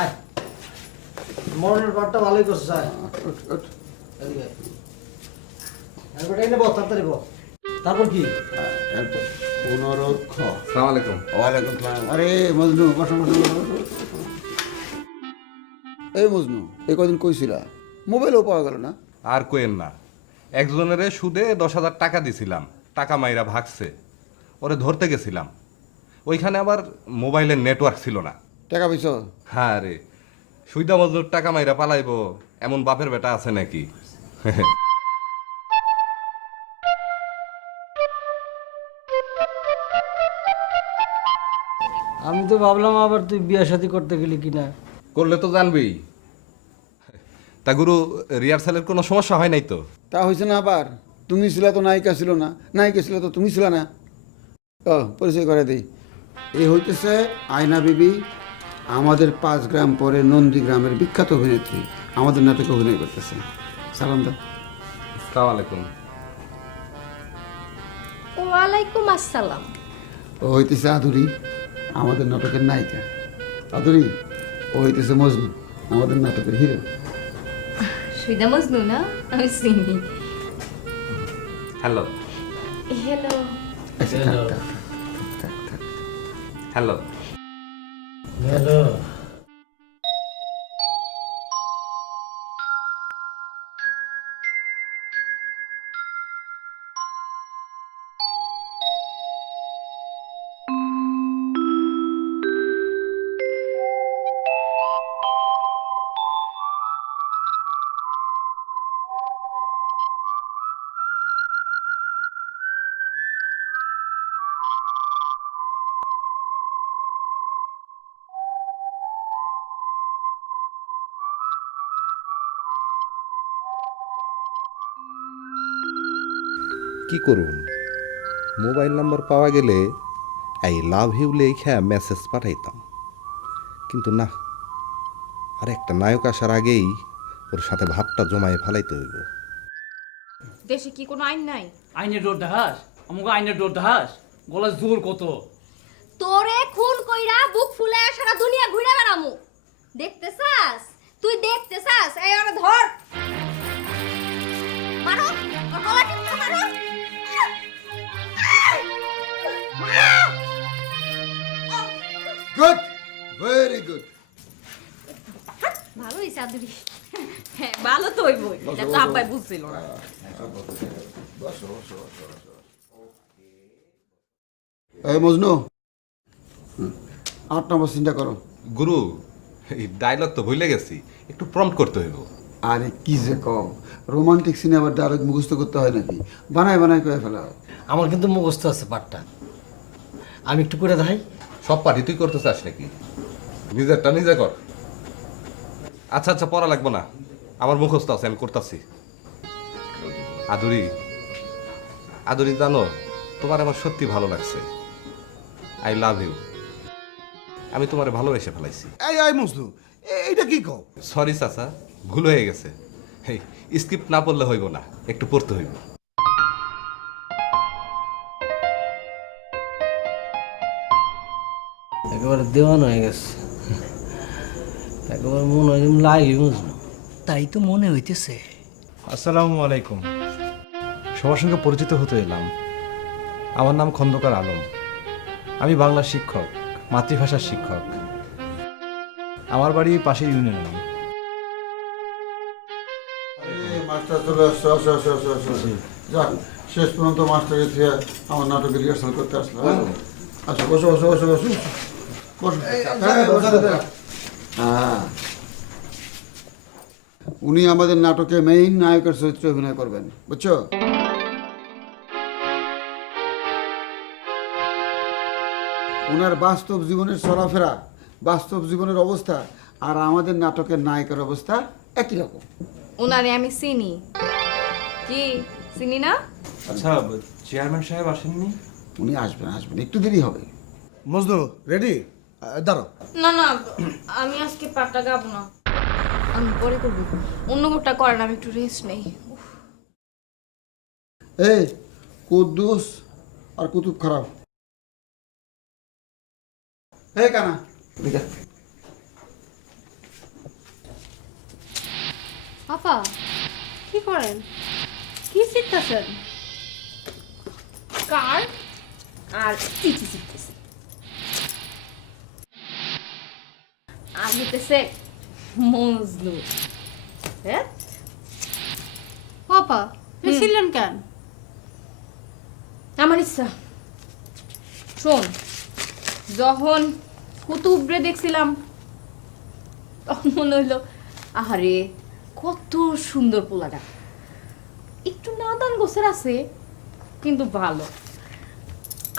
আয়। মরণের পাটটা ভালোই করছিস, আয়। উঠ উঠ। এদিকে আয়। এরপর এনে বল, তাড়াতাড়ি বল। তারপর কি? এরপর পুনরক্ষ। আসসালামু আলাইকুম। ওয়ালাইকুম সালাম। আরে মজনু, বসো বসো বসো। এই মজনু, এই কদিন কইছিলা মোবাইলও পাওয়া গেল না? আর কোয়েন না, একজনের সুদে 10,000 টাকা দিছিলাম, টাকা মাইরা ভাগছে, ওরে ধরতে গেছিলাম, ওইখানে আবার মোবাইলের নেটওয়ার্ক ছিল না। টাকা পাইছো? হ্যাঁ রে, সুইদা মজদুর টাকা মাইরা পালাইবো এমন বাপের বেটা আছে নাকি? আমি তো ভাবলাম আবার তুই বিয়ে শাদী করতে গেলি কিনা। করলে তো জানবি। তা গুরু, রিহার্সালের কোনো সমস্যা হয় নাই তো? তা হয়েছে না আবার? তুমি ছিল তো নায়িকা ছিল না, নায়িকা ছিল তো তুমি ছিল না। ও পরিচয় করে দিই, এই হইতেছে আয়না বিবি, আমাদের 5 গ্রাম পরে নন্দীগ্রামের বিখ্যাত অভিনেত্রী, আমাদের নাটকে অভিনয় করতেছে। সালাম দাও। আসসালামু আলাইকুম। ওয়ালাইকুম আসসালাম। ও হইতেছে আদুরি, আমাদের নাটকের নায়িকা। আদুরি, ও হইতেছে মজনু, আমাদের নাটকের হিরো। সুইদা মজনু না? আমি চিনি। হ্যালো। হ্যালো। আচ্ছা থাক থাক থাক থাক। হ্যালো। হ্যালো। কি করুন, মোবাইল নাম্বার পাওয়া গেলে এই লাভ ইউ লেখা মেসেজ পাঠাইতাম, কিন্তু না, আর একটা নায়ক আসার আগেই ওর সাথে ভাবটা জমায়ে ফেলাইতে হইব। দেশে কি কোনো আইন নাই? আইনের ডোর দেখাস, আমাকে আইনের ডোর দেখাস, গলা জোর কত। তোরে খুন কইরা বুক ফুলে সারা দুনিয়া ঘুরে বেড়ামু। দেখতে চাস? তুই দেখতে চাস? এই ওরে ধর। মারো, ওর গলা টিপে মারো। Good, very good. ভালো হইছে আদুরি। হ্যাঁ, ভালো তো হইবই। এটা তো আব্বাই বুঝছিল না। এই মজনু, 8 নম্বর চিন্তা করো। গুরু, এই ডায়লগ তো ভুলে গেছি, একটু প্রম্পট করতে হইব। আরে কি যে কম, রোমান্টিক সিনেমার ডায়লগ মুখস্থ করতে হয় নাকি? বানায় বানায় করে ফেলা হয়। আমার কিন্তু মুখস্থ আছে পাঠটা, আমি একটু করে দেখাই। সব পার্টি তুই করতে চাস নাকি? নিজেরটা নিজে কর। আচ্ছা আচ্ছা, পড়া লাগবো না, আমার মুখস্থ আছে, আমি করতেছি। আদুরি, আদুরি, জানো তোমার আমার সত্যি ভালো লাগছে। I love you. আমি তোমারে ভালোবেসে ফেলাইছি। এই মজনু, এইটা কি কও? সরি চাচা, ভুল হয়ে গেছে। এই স্ক্রিপ্ট না পড়লে হইব না, একটু পড়তে হইব। একেবারে দেওয়ান হয়ে গেছে, একেবারে মনে হয় লাইলি মজনু। তাই তো মনে হইতেছে। আসসালামু আলাইকুম। সবার সঙ্গে পরিচিত হতে এলাম। আমার নাম খন্দকার আলম। আমি বাংলা শিক্ষক, মাতৃভাষার শিক্ষক। আমার বাড়ি পাশে ইউনিয়নের নাম। মাস্টার চলে আসছো, আসো আসো আসো আসো। যাক, শেষ পর্যন্ত মাস্টারের থেকে আমার নাটকের রিহার্সাল করতে আসলো। আচ্ছা, বসো বসো বসো বসো বসো। হ্যাঁ, উনি আমাদের নাটকে মেইন নায়কের চরিত্রে অভিনয় করবেন, বুঝছো? উনার বাস্তব জীবনের চলাফেরা, বাস্তব জীবনের অবস্থা আর আমাদের নাটকের নায়কের অবস্থা একই রকম। ওনারে আমি চিনি। কি চিনি না? আচ্ছা, চেয়ারম্যান সাহেব আসেননি? উনি আসবেন আসবেন, একটু দেরি হবে। মজনু রেডি? দাঁড়াও। না না, আমি আজকে পাটটা গাবো না, আমি পরে করবো। অন্য কোটা করেন, আমি একটু রেস্ট নেই। এই কুদ্দুস আর কুতুব খারাপ। এই কানা, এদিকে। আপা কি করেন? কি শিখতেছেন? কার আর চিঠি চিঠতেছে। আর হইতেছে মজনু। হ্যাঁ, পাপা ছিলেন কেন? আমার ইচ্ছা। শোন, যখন কুতুবরে দেখছিলাম তখন মনে হইলো, আহারে কত সুন্দর পোলাটা, একটু নাদান গোছের আছে কিন্তু ভালো।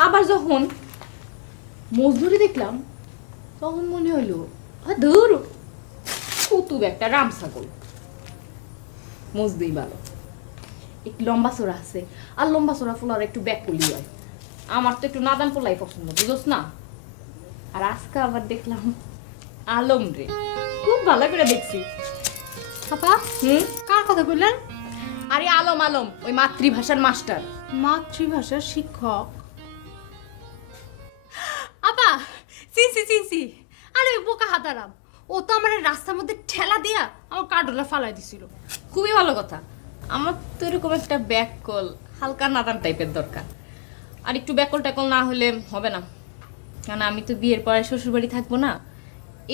আবার যখন মজদুরি দেখলাম তখন মনে হইলো, ধুর, কুতুব একটা রাম ছাগল, মজদুই ভালো। একটু লম্বা চোরা আছে, আর লম্বা চোরা পোলার একটু ব্যাক করলি হয়। আমার তো একটু নাদান পোলাই পছন্দ, বুঝোস না? আর আজকে আবার দেখলাম আলম রে, খুব ভালো করে দেখছি। আপা কার কথা বললেন? আরে আলম, আলম ওই মাতৃভাষার মাস্টার। মাতৃভাষার শিক্ষক? আপা চিনছি চিনছি। আরে ওই বোকা হাতারাম, ও তো আমার রাস্তার মধ্যে ঠেলা দিয়া আমার কার্ডলা ফালাই দিছিল। খুবই ভালো কথা। আমার তো এরকম একটা ব্যাককল, হালকা নাদান টাইপের দরকার। আর একটু ব্যাকল ট্যাকল না হলে হবে না, কারণ আমি তো বিয়ের পরে শ্বশুরবাড়ি থাকবো না।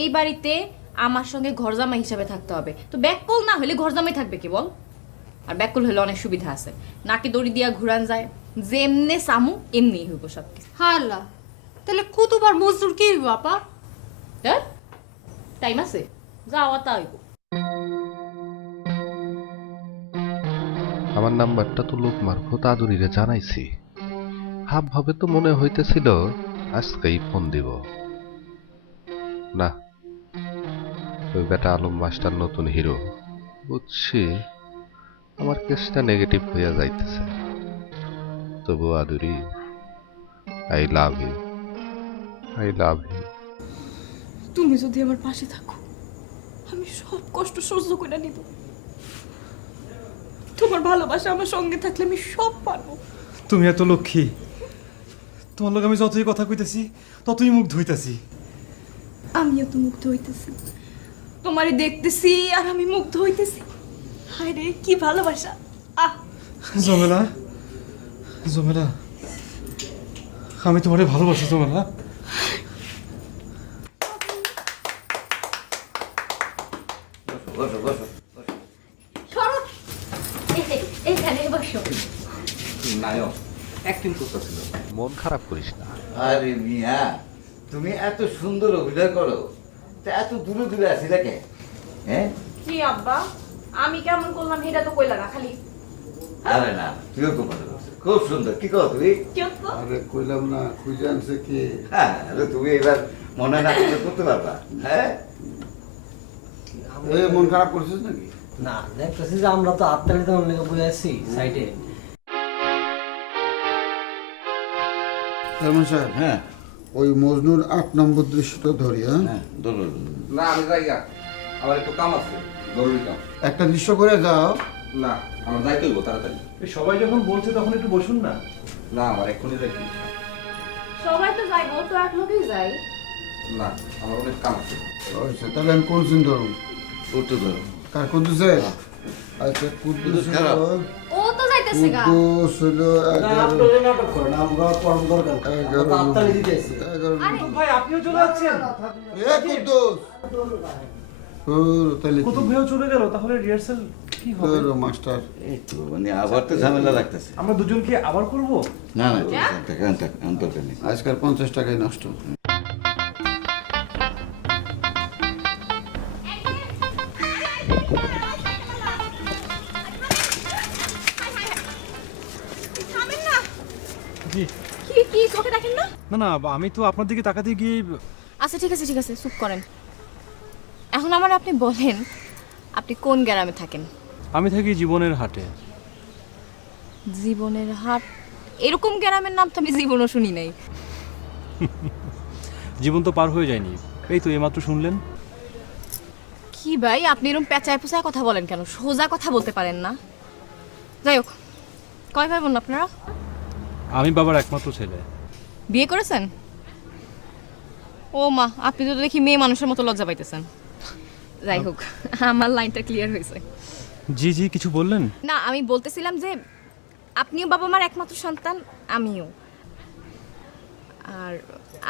এই বাড়িতে আমার সঙ্গে ঘরজামাই হিসাবে থাকতে হবে। তো ব্যাককল না হলে ঘরজামাই থাকবে কি বল? আর ব্যাককল হলে অনেক সুবিধা আছে, নাকি দড়ি দিয়া ঘুরান যায়, যেমনে সামু এমনি হইব সব কিছু। হাল্লা, তাহলে কুতুব আর মজদুর কি হইব আপা? হ্যাঁ, টাইম আছে, যাওয়া তা হইব। আমার নাম্বারটা তো লোক মারফত আদুরিরে জানাইছি। হাব ভাবে তো মনে হইতেছিল আজকেই ফোন দিব। না, ওই বেটা আলম মাস্টার নতুন হিরো, বুঝছি আমার কেসটা নেগেটিভ হইয়া যাইতেছে। তবু আদুরি, I love you, I love you. তুমি যদি আমার পাশে থাকো আমি সব কষ্ট সহ্য করে নিব। তোমার ভালোবাসা আমার সঙ্গে থাকলে আমি সব পারবো। তুমি এত লক্ষ্মী, তোমার লোক আমি যতই কথা কইতেছি ততই মুগ্ধ হইতাছি। আমিও তো মুগ্ধ হইতেছি, তোমারে দেখতেছি আর আমি মুগ্ধ হইতেছি। হায় রে কি ভালোবাসা! আহ জমেলা, জমেলা, আমি তোমারে ভালোবাসি জমেলা। বসো বসো। সরো, এইখানে বসো। নায়ক অ্যাক্টিং করতেছিল, মন খারাপ করিস না। আরে মিয়া, তুমি এত সুন্দর অভিনয় করো, তা এত দূরে দূরে আছি দেখে। হ্যাঁ কি আব্বা, আমি কেমন করলাম এটা তো কইলা না, খালি আরে না, তুইও খুব ভালো করছিস, খুব সুন্দর। কি কও তুমি? কেউ তো আরে কইলাম না, খুঁজে আনছে কি? হ্যাঁ, আরে তুমি এবার মনে না করলে করতে পারবা। হ্যাঁ এ মন খারাপ করছিস নাকি? না, দেখতেছি যে আমরা তো আত্মালি তেমন লেগে বয়ে আছি সাইডে। চেয়ারম্যান সাহেব, হ্যাঁ ওই মজনুর 8 নম্বর দৃশ্যটা ধরি। হ্যাঁ, হ্যাঁ, ধরো। না আমি যাই গা, আমার একটু কাম আছে, জরুরি কাম। একটা দৃশ্য করে যাও। না আমার যাইতে হইব তাড়াতাড়ি। সবাই যখন বলছে তখন একটু বসুন না। না আমার এক্ষুনি যাইতে। সবাই তো যাইবো, তো এক লোকেই যাই। না আমার অনেক কাম আছে। আচ্ছা, তাহলে আমি কোন সিন ধরুন? করতে ধরো। কার কুদ্দুসে? আচ্ছা, কুদ্দুস খারাপ। ও তো যাইতেছে গা। কুদ্দুস হলো আপনারা নাটক করেন, আমরা কর্ম দরকার নাই। আমরা তো আত্মালি দিতেছি। 11। ভাই আপনিও চলে যাচ্ছেন? এ কুদ্দুস, ও তাহলে কুতুব ভাইও চলে গেল, তাহলে রিহার্সাল কি হবে? মাস্টার এই তো মানে আবার তো ঝামেলা লাগতেছে। আমরা দুজন কি আবার করব? না না, দরকার নেই। আজকাল 50 টাকায় নষ্ট। জি। কি কি চোখে দেখেন না? না না, আমি তো আপনার দিকে তাকাতে গিয়ে। আচ্ছা ঠিক আছে ঠিক আছে, চুপ করেন। এখন আমার আপনি বলেন, আপনি কোন গ্রামে থাকেন? আমি থাকি জীবনের হাটে। জীবনের হাট? এরকম গ্রামের নাম তো আমি জীবনও শুনি নাই। জীবন তো পার হয়ে যায়নি, এই তো এইমাত্র শুনলেন। কি ভাই, আপনি এরকম পেঁচায় পেঁচায় কথা বলেন কেন? সোজা কথা বলতে পারেন না? যাই হোক, কয় ভাই বোন আপনারা? আমি বাবার একমাত্র ছেলে। বিয়ে করেছেন? ও মা, আপনি তো দেখি মেয়ে মানুষের মতো লজ্জা পাইতেছেন। যাই হোক, আমার লাইনটা ক্লিয়ার হয়েছে। জি জি, কিছু বললেন? না, আমি বলতেছিলাম যে আপনিও বাবা মার একমাত্র সন্তান, আমিও। আর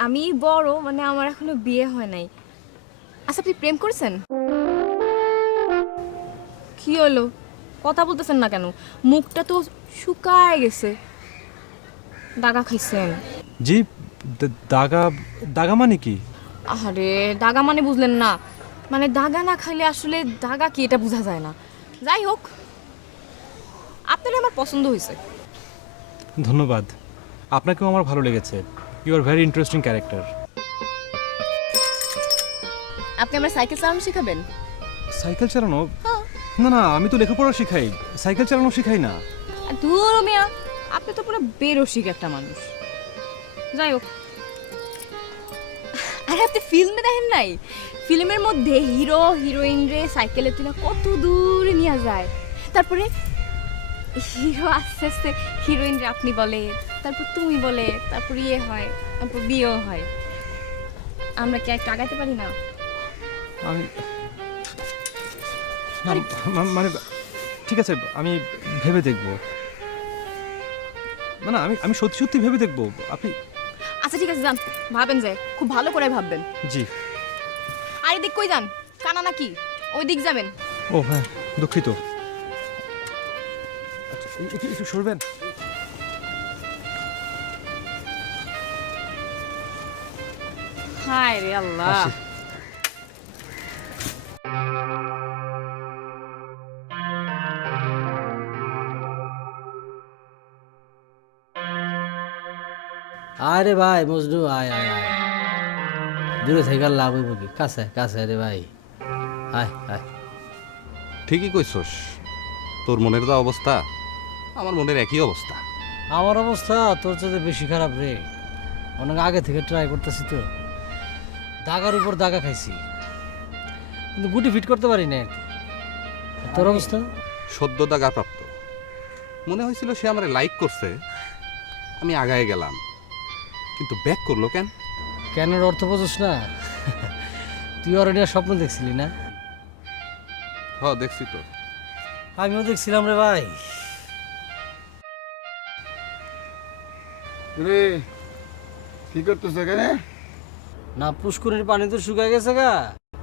আমি বড়, মানে আমার এখনো বিয়ে হয় নাই। আচ্ছা, আপনি প্রেম করেছেন? কি হলো, কথা বলতেছেন না কেন? মুখটা তো শুকায় গেছে। দাগা খাইছেন? জি। দাগা? দাগা মানে কি? আরে দাগা মানে বুঝলেন না? মানে দাগা না খাইলে আসলে দাগা কি এটা বোঝা যায় না। যাই হোক, আপনার আমার পছন্দ হয়েছে। ধন্যবাদ, আপনাকেও আমার ভালো লেগেছে। You are very interesting character. আপনি আমার সাইকেল চালানো শেখাবেন? সাইকেল চালানো? না না, আমি তো লেখাপড়া শিখাই, সাইকেল চালানো শিখাই না। ধুর মিয়া, আপনি তো পুরো বেরসিক একটা মানুষ। যাই হোক, আরে আপনি ফিল্মে দেখেন নাই? ফিল্মের মধ্যে হিরো হিরোইন রে সাইকেলে তুলে কত দূরে নিয়ে যায়, তারপরে হিরো আস্তে আস্তে হিরোইন রে আপনি বলে, তারপর তুমি বলে, তারপর ইয়ে হয়, তারপর বিয়েও হয়। আমরা কি একটা আগাতে পারি না? আমি না, মানে ঠিক আছে, আমি ভেবে দেখব। না না, আমি সত্যি সত্যি ভেবে দেখব। আপনি আচ্ছা ঠিক আছে, যান, ভাবেন, যে খুব ভালো করে ভাববেন। জি। আর এদিক কই যান? কানা নাকি? ওই দিক যাবেন? ও হ্যাঁ, দুঃখিত। আচ্ছা, একটু সরবেন। হায় রে আল্লাহ। আরে ভাই মজনু, আয় আয় আয়, দূরে থেকে আর লাভ হইব কি? কাছে কাছে রে ভাই, আয় আয়। ঠিকই কইছস, তোর মনের যা অবস্থা আমার মনের একই অবস্থা। আমার অবস্থা তোর চাইতে বেশি খারাপ রে। অনেক আগে থেকে ট্রাই করতেছি তো, দাগার উপর দাগা খাইছি, কিন্তু গুটি ফিট করতে পারি না আর কি। আর তোর অবস্থা? সদ্য দাগাপ্রাপ্ত। মনে হয়েছিল সে আমার লাইক করছে, আমি আগায় গেলাম, কিন্তু ব্যাক করলো কেন? কেনের অর্থ বোঝস না? তুই অলরেডি স্বপ্ন দেখছিলি না? হ দেখছি তো। আমিও দেখছিলাম রে ভাই। রে কি করতেছে এখানে? না পুষ্করিণীর পানি তো শুকায় গেছে গা,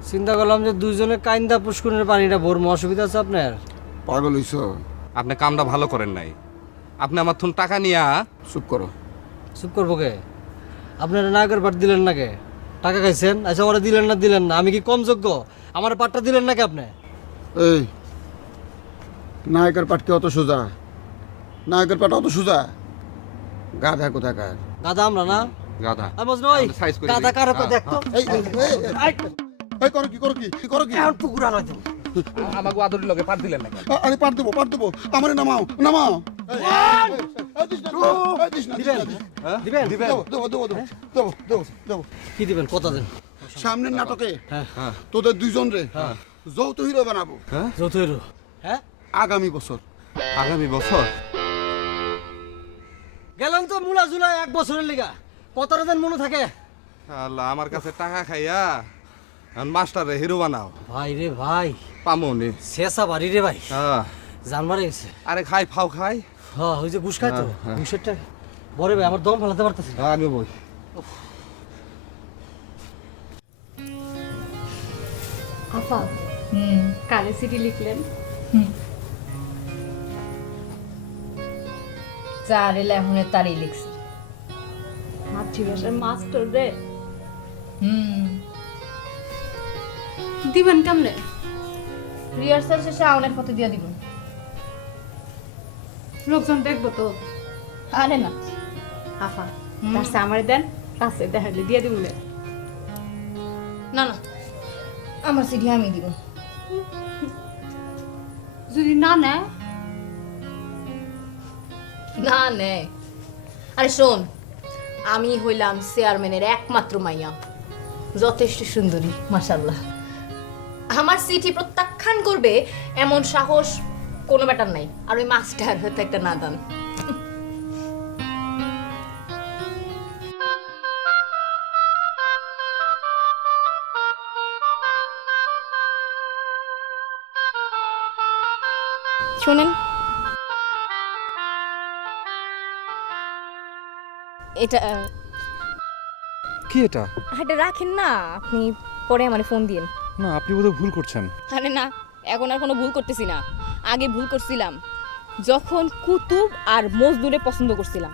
চিন্তা করলাম যে দুইজনে কাইন্দা পুষ্করিণীর পানিটা ভরমো। অসুবিধা আছে আপনার? পাগল হইছ? আপনি কামটা ভালো করেন নাই। আপনি আমার থুন টাকা নিয়া চুপ করো। চুপ করবো কে? আপনারা নায়কের পাট দিলেন না কে? টাকা খাইছেন, আচ্ছা ওরা দিলেন না, আমি কি কম যোগ্য? আমার পাটটা দিলেন নাকি আপনি? এই নায়কের পাট কি অত সোজা? নায়কের পাট অত সোজা? গাধা কোথাকার। গাদা আমরা না? গাধা আমি বুঝলাম ওই সাইজ করে গাদা দিই। কারো হ্যাঁ, দেখতো। এই করো কি করো কি? এখন পুকুরা নয় তুমি। আমাকে আদরের লগে পার দিলেন না কেন? আরে পাট দেবো আমারে নামাও। দিবেন? দেবো। কি দিবেন? কথা দেন। সামনের নাটকে হ্যাঁ। তোদের দুইজন রে যৌথ হিরো বানাবো যৌথ হিরো? হ্যাঁ, আগামী বছর। আগামী বছর? গেলাম তো মুলা জুলাই 1 বছরের লিগা। কতটা দিন মনে থাকে? আল্লাহ, আমার কাছে টাকা খাইয়া মাস্টার হিরো বানাও। ভাই রে ভাই, পামনি। শেষা বাড়ি রে ভাই, হ্যাঁ। জানবারে গেছে। আরে খাই ফাও খাই। হ্যাঁ, ওই যে ঘুষ খায় তো, ঘুষেরটা বরে ভাই আমার দম ফেলাতে পারতেছি না। আমি বই। আপা, কালে সিটি লিখলেন? যারে লেহনে তারই লিখছি। মাতৃভাষার মাস্টার রে। দিবেন কেমনে? রিহার্সাল শেষে আউনের পথে দিয়ে দিব। লোকজন দেখবো তো। আরে না, আফা, তার সে আমারে দেন, কাছে দেখালে দিয়ে দিব। না না, আমার সিডি আমি দিব। যদি না নেয়? না নে। আরে শোন, আমি হইলাম চেয়ারম্যানের একমাত্র মাইয়া, যথেষ্ট সুন্দরী মাশাআল্লাহ। আমার চিঠি প্রত্যাখ্যান করবে এমন সাহস কোনো ব্যাটার নাই। আর ওই মাস্টার হয়তো একটা নাদান। শোনেন, এটা কি এটা? এটা রাখেন না, আপনি পরে আমার ফোন দিন। না, আপনি বোধহয় ভুল করছেন। আরে না, এখন আর কোনো ভুল করতেছি না। আগে ভুল করছিলাম যখন কুতুব আর মজদুরে পছন্দ করছিলাম,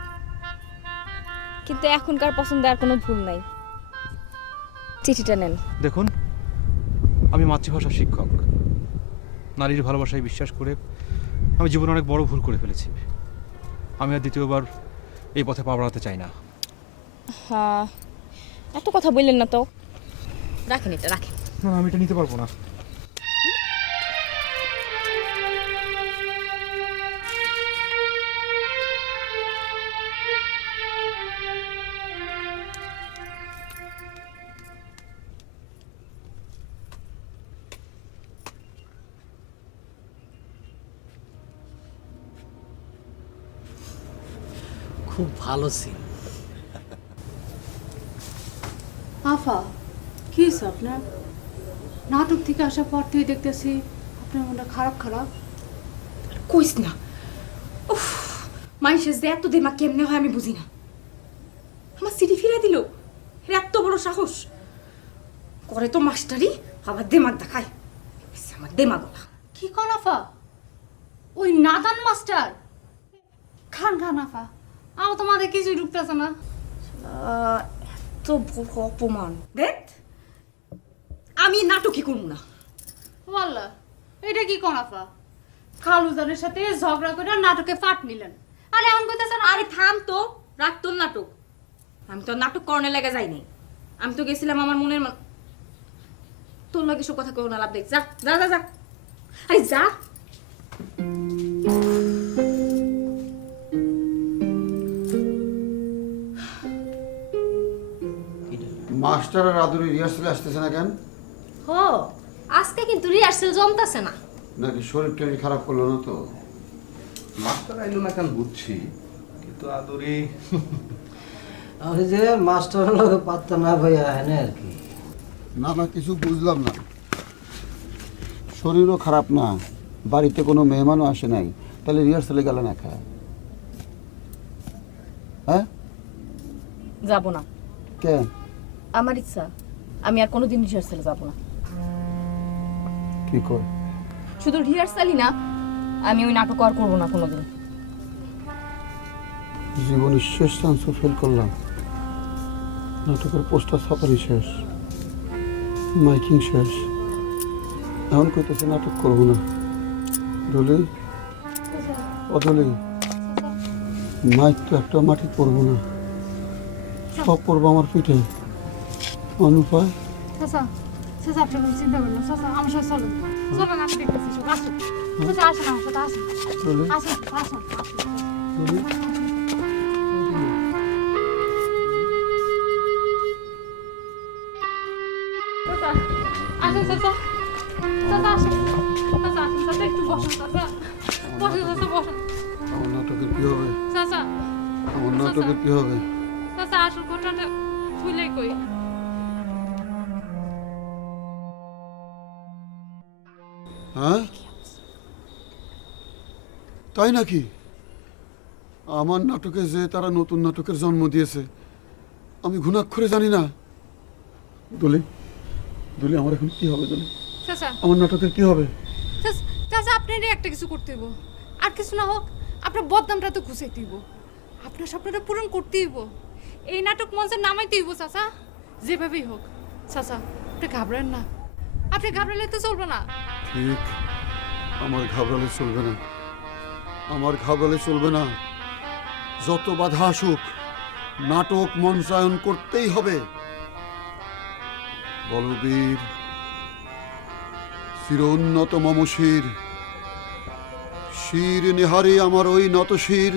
কিন্তু এখনকার পছন্দে আর কোনো ভুল নাই। চিঠিটা নেন। দেখুন, আমি মাতৃভাষা শিক্ষক। নারীর ভালোবাসায় বিশ্বাস করে আমি জীবনে অনেক বড় ভুল করে ফেলেছি। আমি আর দ্বিতীয়বার এই পথে পা বাড়াতে চাই না। হ্যাঁ, এত কথা বললেন না তো। রাখেন, এটা রাখেন। না, আমি এটা নিতে পারবো না। খুব ভালো সিন। আফা, কি হয়েছে আপনার? নাটক থেকে আসার পর থেকে দেখতেছি আপনার মনটা খারাপ। কইস না। উফ, মানুষের যে এত দেমাগ কেমনে হয় আমি বুঝি না। আমার সিডি ফিরে দিল, এর এত বড় সাহস। করে তো মাস্টারই, আবার দেমাগ দেখায়। আমার দেমাগ। কি কর আফা? ওই নাদান মাস্টার? খান আফা, আমার তো মাথায় কিছুই ঢুকতেছে না। এত বড় অপমান। দেখ, আমি নাটকই করবো না। বললা, এটা কি কোন আফা? খালুজানের সাথে ঝগড়া করে নাটকে পাঠ নিলেন, আরে এখন কইতেছেন আরে থাম তো, রাখ তোর নাটক। আমি তো নাটক করনে লেগে যাইনি। আমি তো গেছিলাম আমার মনের তোর লাগে সব কথা কেউ না, লাভ দেখ। যা যা যা যা, আরে যা। মাস্টার আর আদুরি রিহার্সালে আসতেছে না কেন? হো আজকে কিন্তু রিহার্সেল জমতাছে না। নাকি শরীর টরীর খারাপ করলো না তো? মাস্টার আইলো না কেন বুঝছি, কিন্তু আদুরি ওই যে মাস্টারের লোক পাত্তা না ভাইয়া হ্যাঁ আর কি। না না, কিছু বুঝলাম না। শরীরও খারাপ না, বাড়িতে কোনো মেহমানও আসে নাই, তাহলে রিহার্সালে গেল না খায়? হ্যাঁ যাব না, কেন? আমার ইচ্ছা আমি আর কোনোদিন রিহার্সালে যাব না। কি কর? শুধু রিহার্সালই না, আমি ওই নাটক আর করবো না কোনোদিন। জীবনের শেষ চান্সও ফেল করলাম। নাটকের পোস্টার ছাপারি শেষ, মাইকিং শেষ, এখন কইতেছে নাটক করবো না। ডলি অদলি, মাইক তো একটা মাটি পড়বো না, সব পড়বো আমার পিঠে। অনুপায় চাচা চাচা আপনি কোনো চিন্তা করবেন না, চাচা আমার সাথে চলুন চলুন, আমি দেখতেছি সব। আসুন চাচা, আসুন আমার সাথে, আসুন ডলি আসুন আসুন। ডলি চাচা আসুন, চাচা চাচা আসুন, চাচা আসুন, চাচা একটু বসুন, চাচা বসুন, চাচা বসুন। আমার নাটকের কি হবে? চাচা আমার নাটকের কি হবে? চাচা আসল ঘটনাটা ভুলে কই। হ্যাঁ তাই নাকি? আমার নাটকে যে তারা নতুন নাটকের জন্ম দিয়েছে আমি ঘুণাক্ষরে জানি না। দলি দলি, আমার এখন কি হবে? দলি, চাচা আমার নাটকের কি হবে? চাচা আপনারই একটা কিছু করতে হইব, আর কিছু না হোক আপনার বদনামটা তো ঘুষাইতে হইব, আপনার স্বপ্নটা পূরণ করতে হইব, এই নাটক মঞ্চে নামাইতে হইব চাচা, যেভাবেই হোক। চাচা আপনি ঘাবড়েন না, আপনি ঘাবড়ালে তো চলবে না। ঠিক, আমার ঘাবড়ালে চলবে না, আমার ঘাবড়ালে চলবে না। যত বাধা আসুক নাটক মঞ্চায়ন করতেই হবে। বলবীর চিরোন্নত মম শির, শির নিহারে আমার ওই নত শির,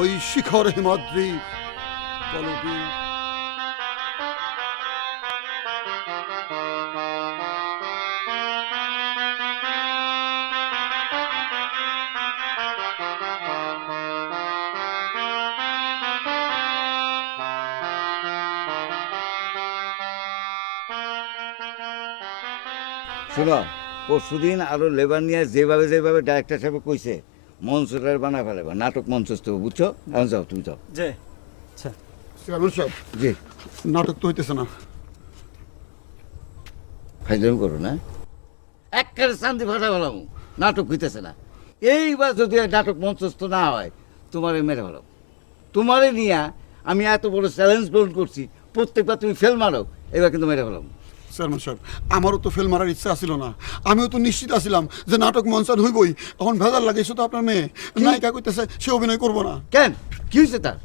ওই শিখর হিমাদ্রি বলবীর। শোনো, পরশুদিন আরো লেবার নিয়ে যেভাবে যেভাবে ডাইরেক্টর সাহেব কইছে মঞ্চটার বানা ফেলাবা, নাটক মঞ্চস্থ, বুঝছো? এখন যাও, তুমি যাও। যে আচ্ছা চেয়ারম্যান সাহেব, জি, নাটক তো হইতেছে না। ফাইজলামি করো না, একেবারে শান্তি ভাষা বলাম, নাটক হইতেছে না। এইবার যদি নাটক মঞ্চস্থ না হয় তোমারে মেরে ফেলাম। তোমারে নিয়ে আমি এত বড় চ্যালেঞ্জ গ্রহণ করছি, প্রত্যেকবার তুমি ফেল মারো, এবার কিন্তু মেরে ফেলাম। চেয়ারম্যান সাহেব, আমারও তো ফেল মারার ইচ্ছা ছিল না, আমিও তো নিশ্চিত আছিলাম যে নাটক মঞ্চায়ন হইবই। এখন ভেজাল লাগিয়েছে তো আপনার মেয়ে নায়িকা কইতেছে সে অভিনয় করবো না। কেন, কি হয়েছে তার?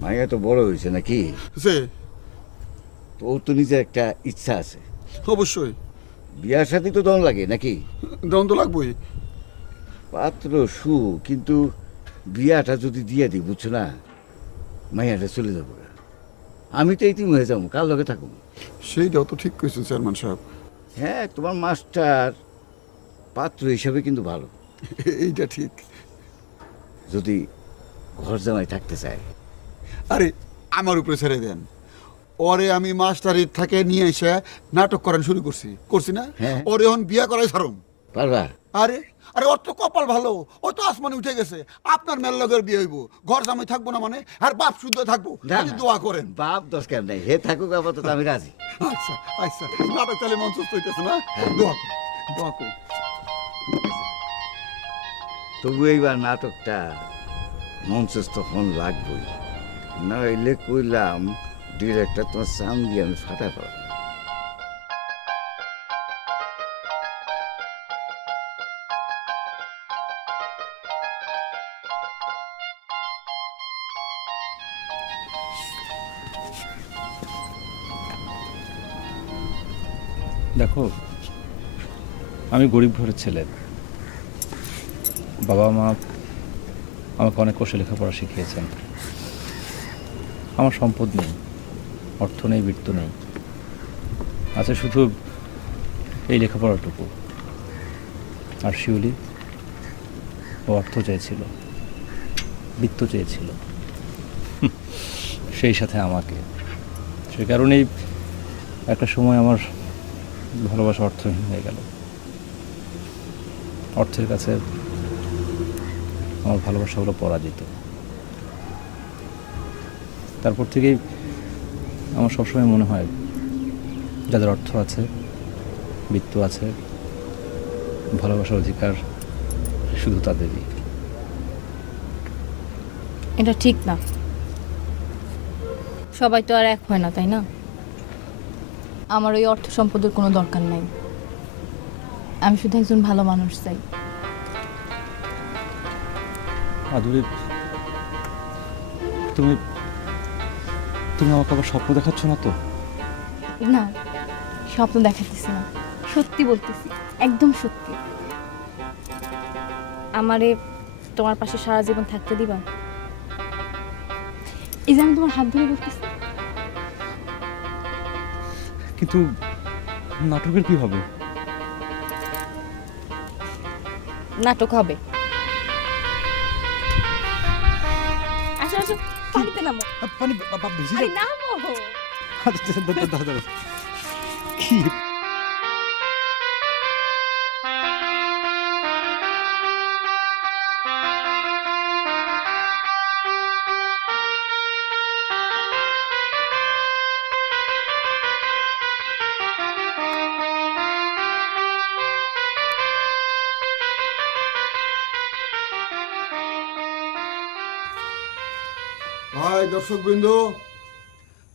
মাইয়া তো বড় হয়েছে নাকি? যে তো ওর তো নিজের একটা ইচ্ছা আছে। অবশ্যই বিয়ার সাথে তো দম লাগে নাকি? দ্বন্দ্ব লাগবই। পাত্র সু, কিন্তু বিয়াটা যদি দিয়ে দিই, বুঝছো না, মাইয়াটা চলে যাবো। আমি তো এই তুমি হয়ে যাবো, কার লগে থাকুন। সেইটাও তো ঠিক কইছেন চেয়ারম্যান সাহেব। হ্যাঁ, তোমার মাস্টার পাত্র হিসাবে কিন্তু ভালো। এইটা ঠিক। যদি ঘর জামাই থাকতে চায়, আরে আমার উপরে ছেড়ে দেন, ওরে আমি মাস্টারের থেকে নিয়ে এসে নাটক করান শুরু করছি না? হ্যাঁ। ওরে এখন বিয়া করাই ছাড়ুন। পারবা? আরে আরে ওর তো কপাল ভালো, ও তো আসমানে উঠে গেছে। আপনার মেল লগের বিয়ে হইব, ঘর জামাই থাকবো না মানে? আর বাপ শুদ্ধ থাকবো, না, খালি না। দোয়া করেন। বাপ দরকার নেই, হে থাকুক, আপাতত আমি রাজি। আচ্ছা আচ্ছা, নাটক তাহলে মঞ্চস্থ হইতেছে না? হ্যাঁ। দোয়া করেন, দোয়া করেন। তবু এইবার নাটকটা মঞ্চস্থ ফোন লাগবই, নইলে কইলাম ডিরেক্টর তোমার সাম দিয়ে আমি ফাটা পাবো। দেখো, আমি গরিব ঘরের ছেলে, বাবা মা আমাকে অনেক কষ্টে লেখাপড়া শিখিয়েছেন। আমার সম্পদ নেই, অর্থ নেই, বৃত্ত নেই, আছে শুধু এই লেখাপড়াটুকু। আর শিউলি, ও অর্থ চেয়েছিল, বৃত্ত চেয়েছিল, সেই সাথে আমাকে। সে কারণেই একটা সময় আমার ভালোবাসা অর্থহীন হয়ে গেল। অর্থের কাছে আমার ভালোবাসা হলো পরাজিত। তারপর থেকেই আমার সবসময় মনে হয় যাদের অর্থ আছে, বৃত্ত আছে, ভালোবাসার অধিকার শুধু তাদেরই। এটা ঠিক না, সবাই তো আর এক হয় না, তাই না? আমার ওই অর্থ সম্পদের কোনো দরকার নাই, আমি শুধু একজন ভালো মানুষ চাই। আদুরি, তুমি তুমি আমাকে আবার স্বপ্ন দেখাচ্ছ না তো? না, স্বপ্ন দেখাতেছি না, সত্যি বলতেছি, একদম সত্যি। আমারে তোমার পাশে সারা জীবন থাকতে দিবা? এই যে আমি তোমার হাত ধরে বলতেছি। কিন্তু নাটকের কি হবে? নাটক হবে। আসো আসো, পানিতে নামো। পানি ভিজে আরে নামো। কি ভাই দর্শকবৃন্দ,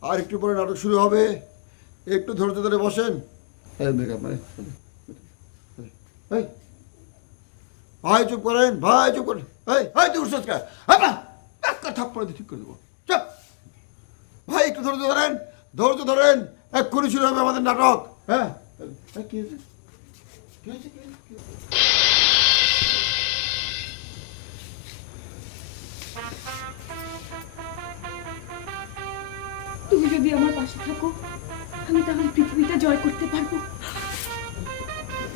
আর একটু পরে নাটক শুরু হবে, একটু ধৈর্য ধরে বসেন। ভাই চুপ করেন, ভাই চুপ করেন। তুই উঠছিস কে? একটা থাপ্পড় দিয়ে ঠিক করে দেবো। চুপ ভাই, একটু ধৈর্য ধরেন, ধৈর্য ধরেন, এক্ষুনি শুরু হবে আমাদের নাটক। হ্যাঁ, কি হয়েছে? কি হয়েছে? কি হয়েছে? তুমি যদি আমার পাশে থাকো, আমি তাহলে পৃথিবীটা জয় করতে পারবো।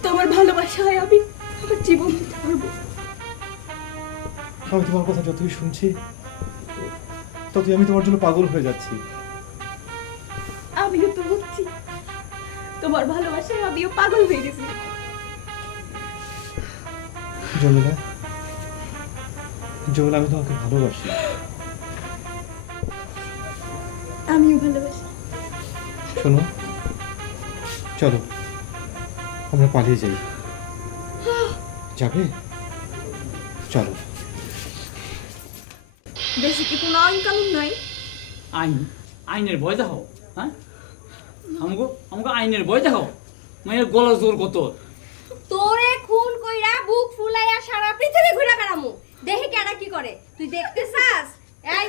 তোমার ভালোবাসায় আমি আমার জীবন দিতে পারবো। আমি তোমার কথা যতই শুনছি ততই আমি তোমার জন্য পাগল হয়ে যাচ্ছি। আমিও তো বুঝছি, তোমার ভালোবাসায় আমিও পাগল হয়ে গেছি। জমিলা, জমিলা, আমি তোমাকে ভালোবাসি। আমিও ভালোবাসি। শোনো, চলো আমরা পালিয়ে যাই। যাবে? চলো। দেশে কি কোনো আইন কানুন নাই? আইনের ভয় দেখাও? হ্যাঁ, আমাকে আইনের ভয় দেখাও? মায়ের গলা জোর কত? তোরে খুন কইরা বুক ফুলাইয়া সারা পৃথিবী ঘুরে বেড়ামু, দেখি কেডা কি করে। তুই দেখতে চাস? এই